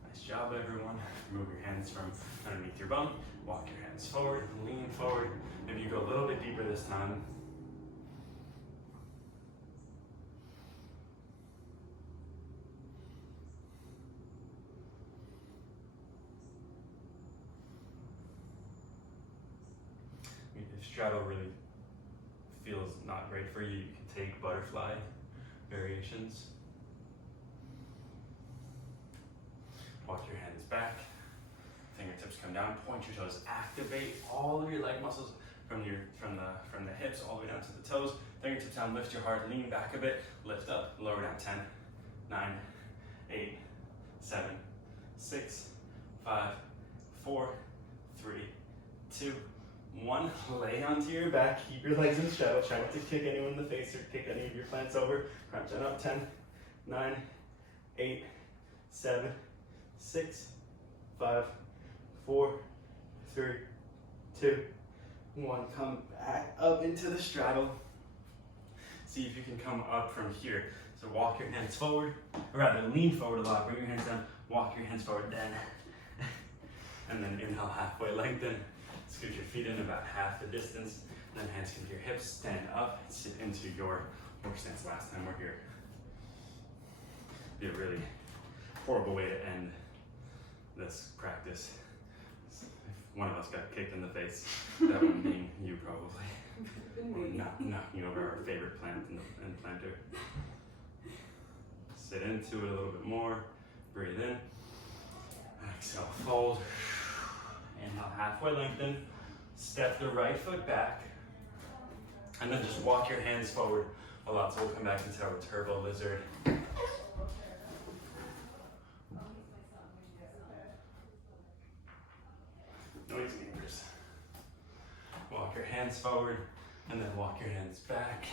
Nice job, everyone. Move your hands from underneath your bum. Walk your hands forward, lean forward. Maybe you go a little bit deeper this time. If straddle really feels not great for you, you can take butterfly variations. Walk your hands back. Fingertips come down. Point your toes. Activate all of your leg muscles from the hips all the way down to the toes. Fingertips down. Lift your heart. Lean back a bit. Lift up. Lower down. 10, 9, 8, 7, 6, 5, 4, 3, 2, 1. Lay onto your back. Keep your legs in straddle. Try not to kick anyone in the face or kick any of your plants over. Crunch that up. 10, 9, 8, 7, 6, 5, 4, 3, 2, 1. Come back up into the straddle. See if you can come up from here. So walk your hands forward, or rather lean forward a lot. Bring your hands down. Walk your hands forward, then. And then inhale, halfway lengthen. Scoot your feet in about half the distance. And then hands come to your hips. Stand up. Sit into your horse stance. Last time we're here. Be a really horrible way to end this practice. If one of us got kicked in the face, that one being you probably. Or knocking over our favorite plant and planter. Sit into it a little bit more. Breathe in. Exhale, fold. Inhale, halfway lengthen. Step the right foot back. And then just walk your hands forward a lot. So we'll come back into our turbo lizard. Noise makers. Walk your hands forward and then walk your hands back.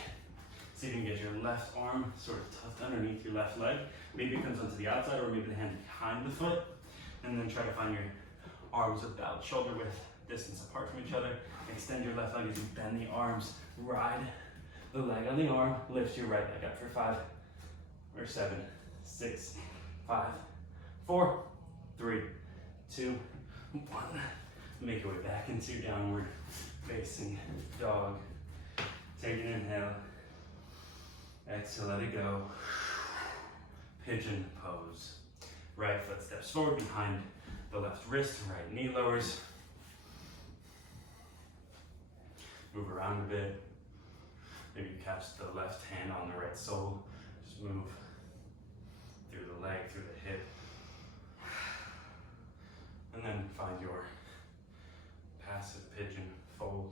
See if you can get your left arm sort of tucked underneath your left leg. Maybe it comes onto the outside or maybe the hand behind the foot. And then try to find your arms about shoulder width distance apart from each other. Extend your left leg as you bend the arms. Ride the leg on the arm. Lift your right leg up for 5 or 7, 6, 5, 4, 3, 2, 1. Make your way back into downward facing dog. Take an inhale. Exhale, let it go. Pigeon pose. Right foot steps forward behind the left wrist. Right knee lowers. Move around a bit. Maybe you catch the left hand on the right sole. Just move through the leg, through the hip. And then find your passive pigeon fold.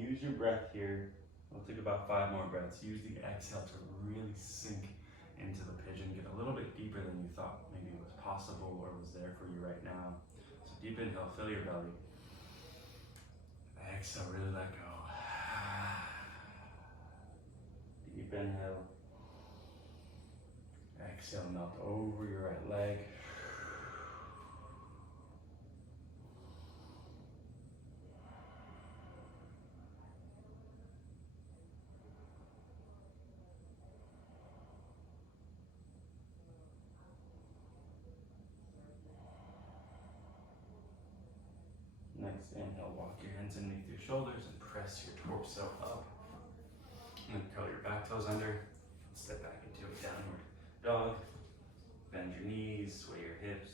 use your breath here. We'll take about 5 more breaths. Use the exhale to really sink into the pigeon. Get a little bit deeper than you thought maybe was possible or was there for you right now. So deep inhale, fill your belly. Exhale, really let go. Deep inhale. Exhale, melt over your right leg. Next inhale, walk your hands underneath your shoulders and press your torso up. And then curl your back toes under. Step back into a downward dog. Bend your knees, sway your hips.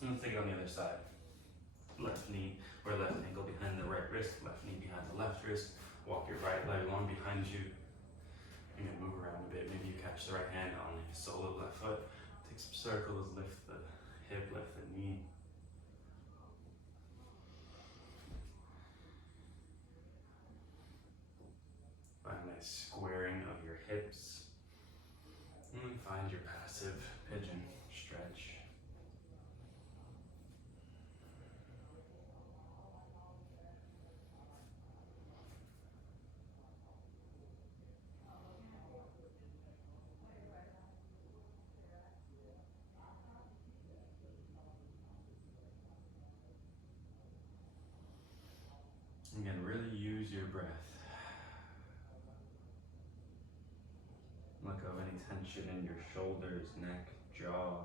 And let's take it on the other side. Left knee or left ankle behind the right wrist, left knee behind the left wrist. Walk your right leg along behind you. You're gonna move around a bit. Maybe you catch the right hand on the sole of the left foot. Take some circles, lift the hip, lift the knee. Find a nice squaring of your hips. And find your passive pigeon stretch. Again, really use your breath. Let go of any tension in your shoulders, neck, jaw,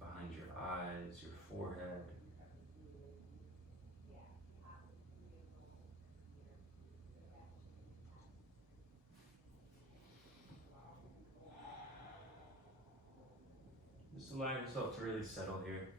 behind your eyes, your forehead. Just allow yourself to really settle here.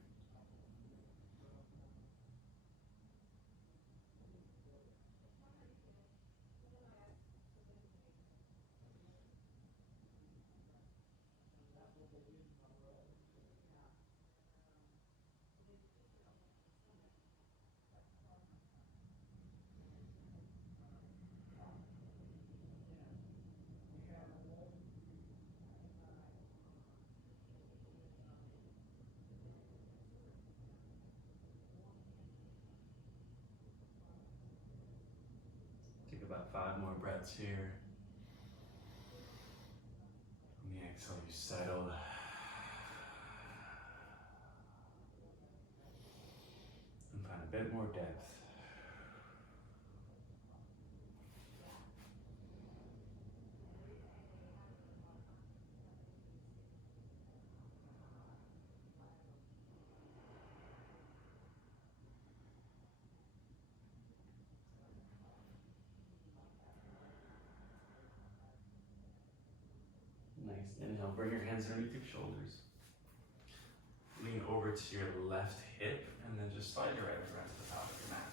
Take about 5 more breaths here. On the exhale, you settle. And find a bit more depth. Nice inhale, bring your hands underneath your shoulders. Lean over to your left hip and then just slide your right leg around to the top of your mat.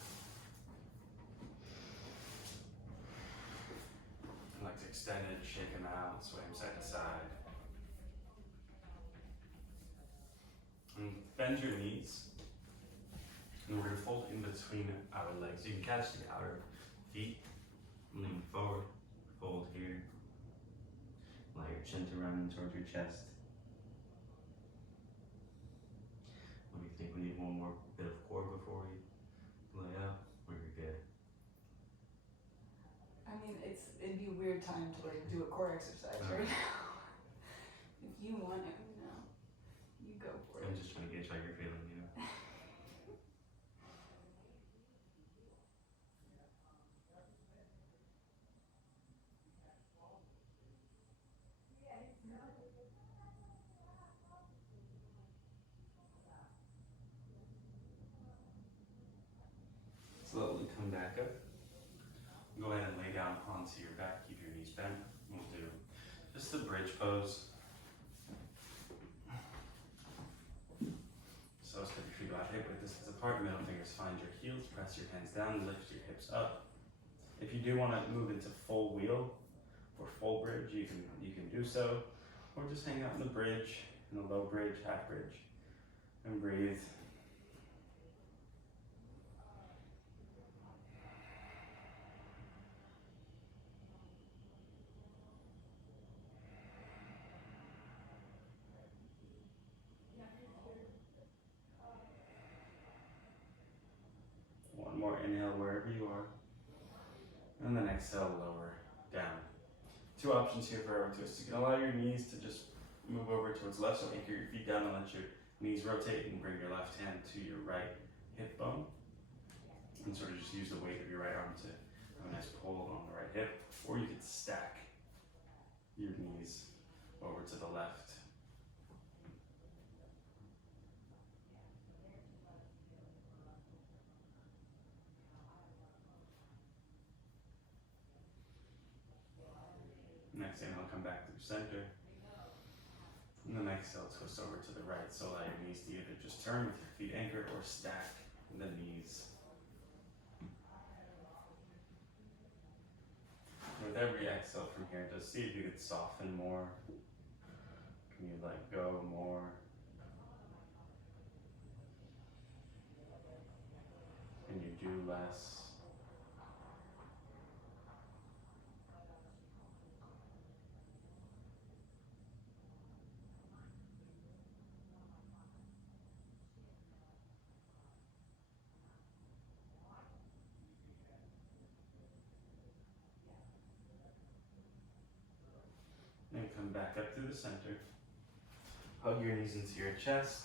Legs extended, shake them out, sway them side to side. And bend your knees. And we're gonna fold in between our legs. You can catch the outer feet, lean forward, fold here. Allow your chin to round towards your chest. What do you think? We need one more bit of core before we lay out, or you're good? I mean, it'd be a weird time to like do a core exercise right now. If you want it, you know, you go for it. I'm just trying to gauge how you're feeling, you know. Slowly come back up. Go ahead and lay down onto your back. Keep your knees bent. We'll do just the bridge pose. So step your feet about hip width distance apart. Middle fingers find your heels. Press your hands down. Lift your hips up. If you do want to move into full wheel or full bridge, you can do so, or just hang out in the bridge, in the low bridge, half bridge, and breathe. inhale wherever you are. And then exhale, lower down. Two options here for arrow twist. You can allow your knees to just move over towards left, so anchor your feet down and let your knees rotate, and bring your left hand to your right hip bone. And sort of just use the weight of your right arm to have a nice pull on the right hip. Or you could stack your knees over to the left. Next inhale, come back through center. And then exhale, twist over to the right. So allow your knees to either just turn with your feet anchored or stack the knees. With every exhale from here, just see if you could soften more. Can you let go more? Can you do less? And come back up through the center. Hug your knees into your chest.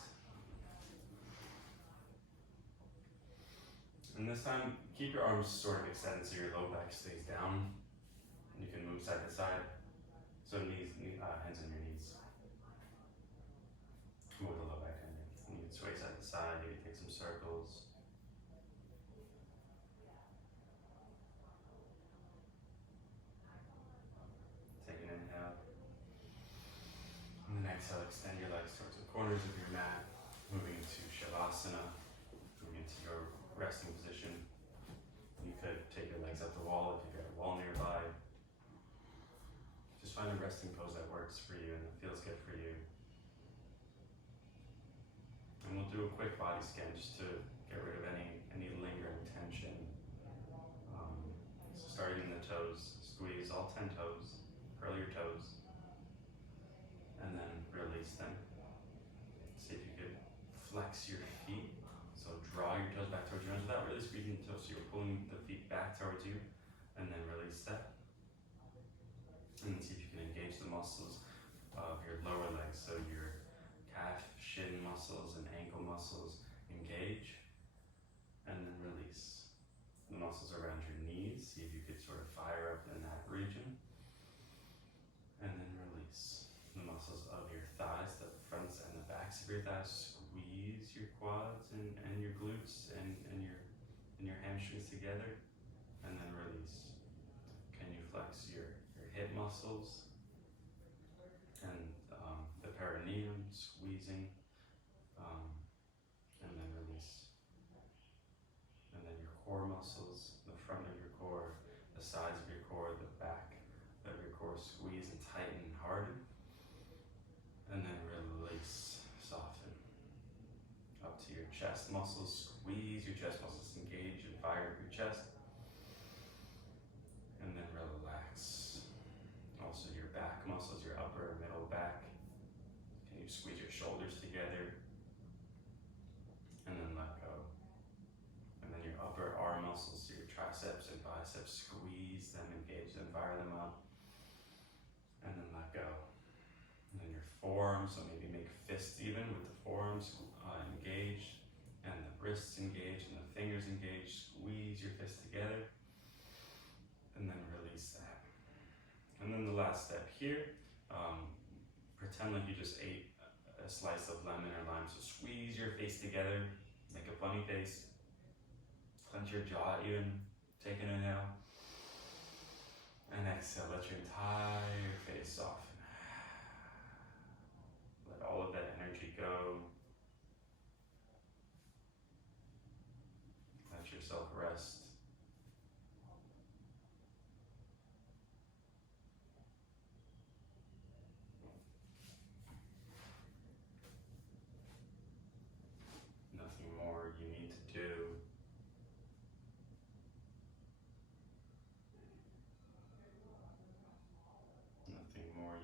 And this time, keep your arms sort of extended so your low back stays down. And you can move side to side. So hands on your knees. Move the low back hand in. And you can sway side to side, maybe take some circles. Take an inhale. And then exhale, extend your legs towards the corners of your mat. Moving into Shavasana. Moving into your resting position. You could take your legs up the wall if you've got a wall nearby. Just find a resting pose that works for you and that feels good for you. And we'll do a quick body scan just to get rid of any lingering tension. So starting in the toes, squeeze all 10 toes, curl your toes, and then release them. See if you could flex your feet. So draw your toes back towards your nose without really squeezing the toes. So you're pulling the feet back towards you, and then release that. And then see if you can engage the muscles of your lower legs. So your calf, shin muscles, and ankle muscles engage, and then release. The muscles around your knees, see if you could sort of fire up in that region, and then release. The muscles of your thighs, the fronts and the backs of your thighs, squeeze your quads and your glutes and your hamstrings together, and then release. Can you flex your hip muscles and the perineum, squeezing, and then release. And then your core muscles, the front of your core, the sides of your core, the back of your core, squeeze and tighten and harden. And then release, soften. Up to your chest muscles, squeeze your chest muscles, engage and fire up your chest. And then relax. Also your back muscles, your upper and middle back. Can you squeeze your shoulders together? And then let go. And then your upper arm muscles, your triceps and biceps, squeeze them, engage them, fire them up. And then let go. And then your forearms, so maybe make fists even with the forearms engaged, and the wrists engaged, and the fingers engaged. Squeeze your fists together. And then release that. And then the last step here, pretend like you just ate a slice of lemon or lime. So squeeze your face together, make a funny face, clench your jaw even, take an inhale, and exhale, let your entire face soften. Let all of that energy go. Let yourself rest. Nothing more you need to do. Nothing more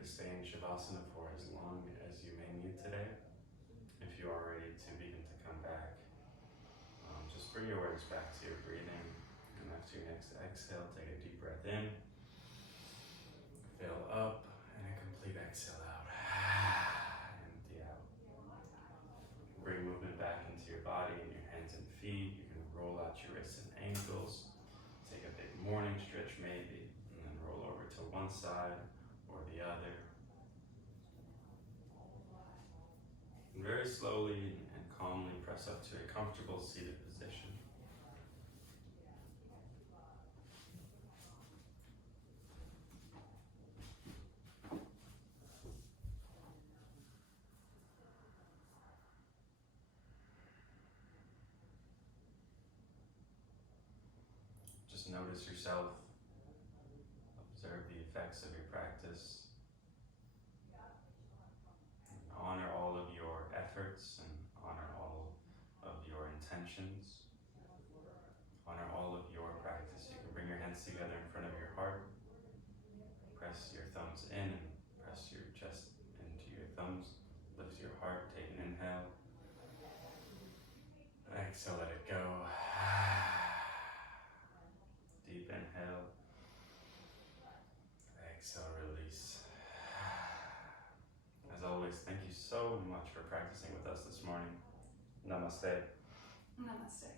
to stay in Shavasana for as long as you may need today. If you are ready to begin to come back, just bring your awareness back to your breathing. And after your next exhale, take a deep breath in, fill up, and a complete exhale out. Empty out. Bring movement back into your body and your hands and feet. You can roll out your wrists and ankles. Take a big morning stretch maybe, and then roll over to one side or the other. And very slowly and calmly press up to a comfortable seated position. Just notice yourself, observe the effects of your practice, and honor all of your efforts and honor all of your intentions, honor all of your practice. You can bring your hands together in front of your heart, press your thumbs in and press your chest into your thumbs, lift your heart, take an inhale, exhale, let it go. Deep inhale, exhale, release. As always, thank you so much for practicing with us this morning. Namaste. Namaste.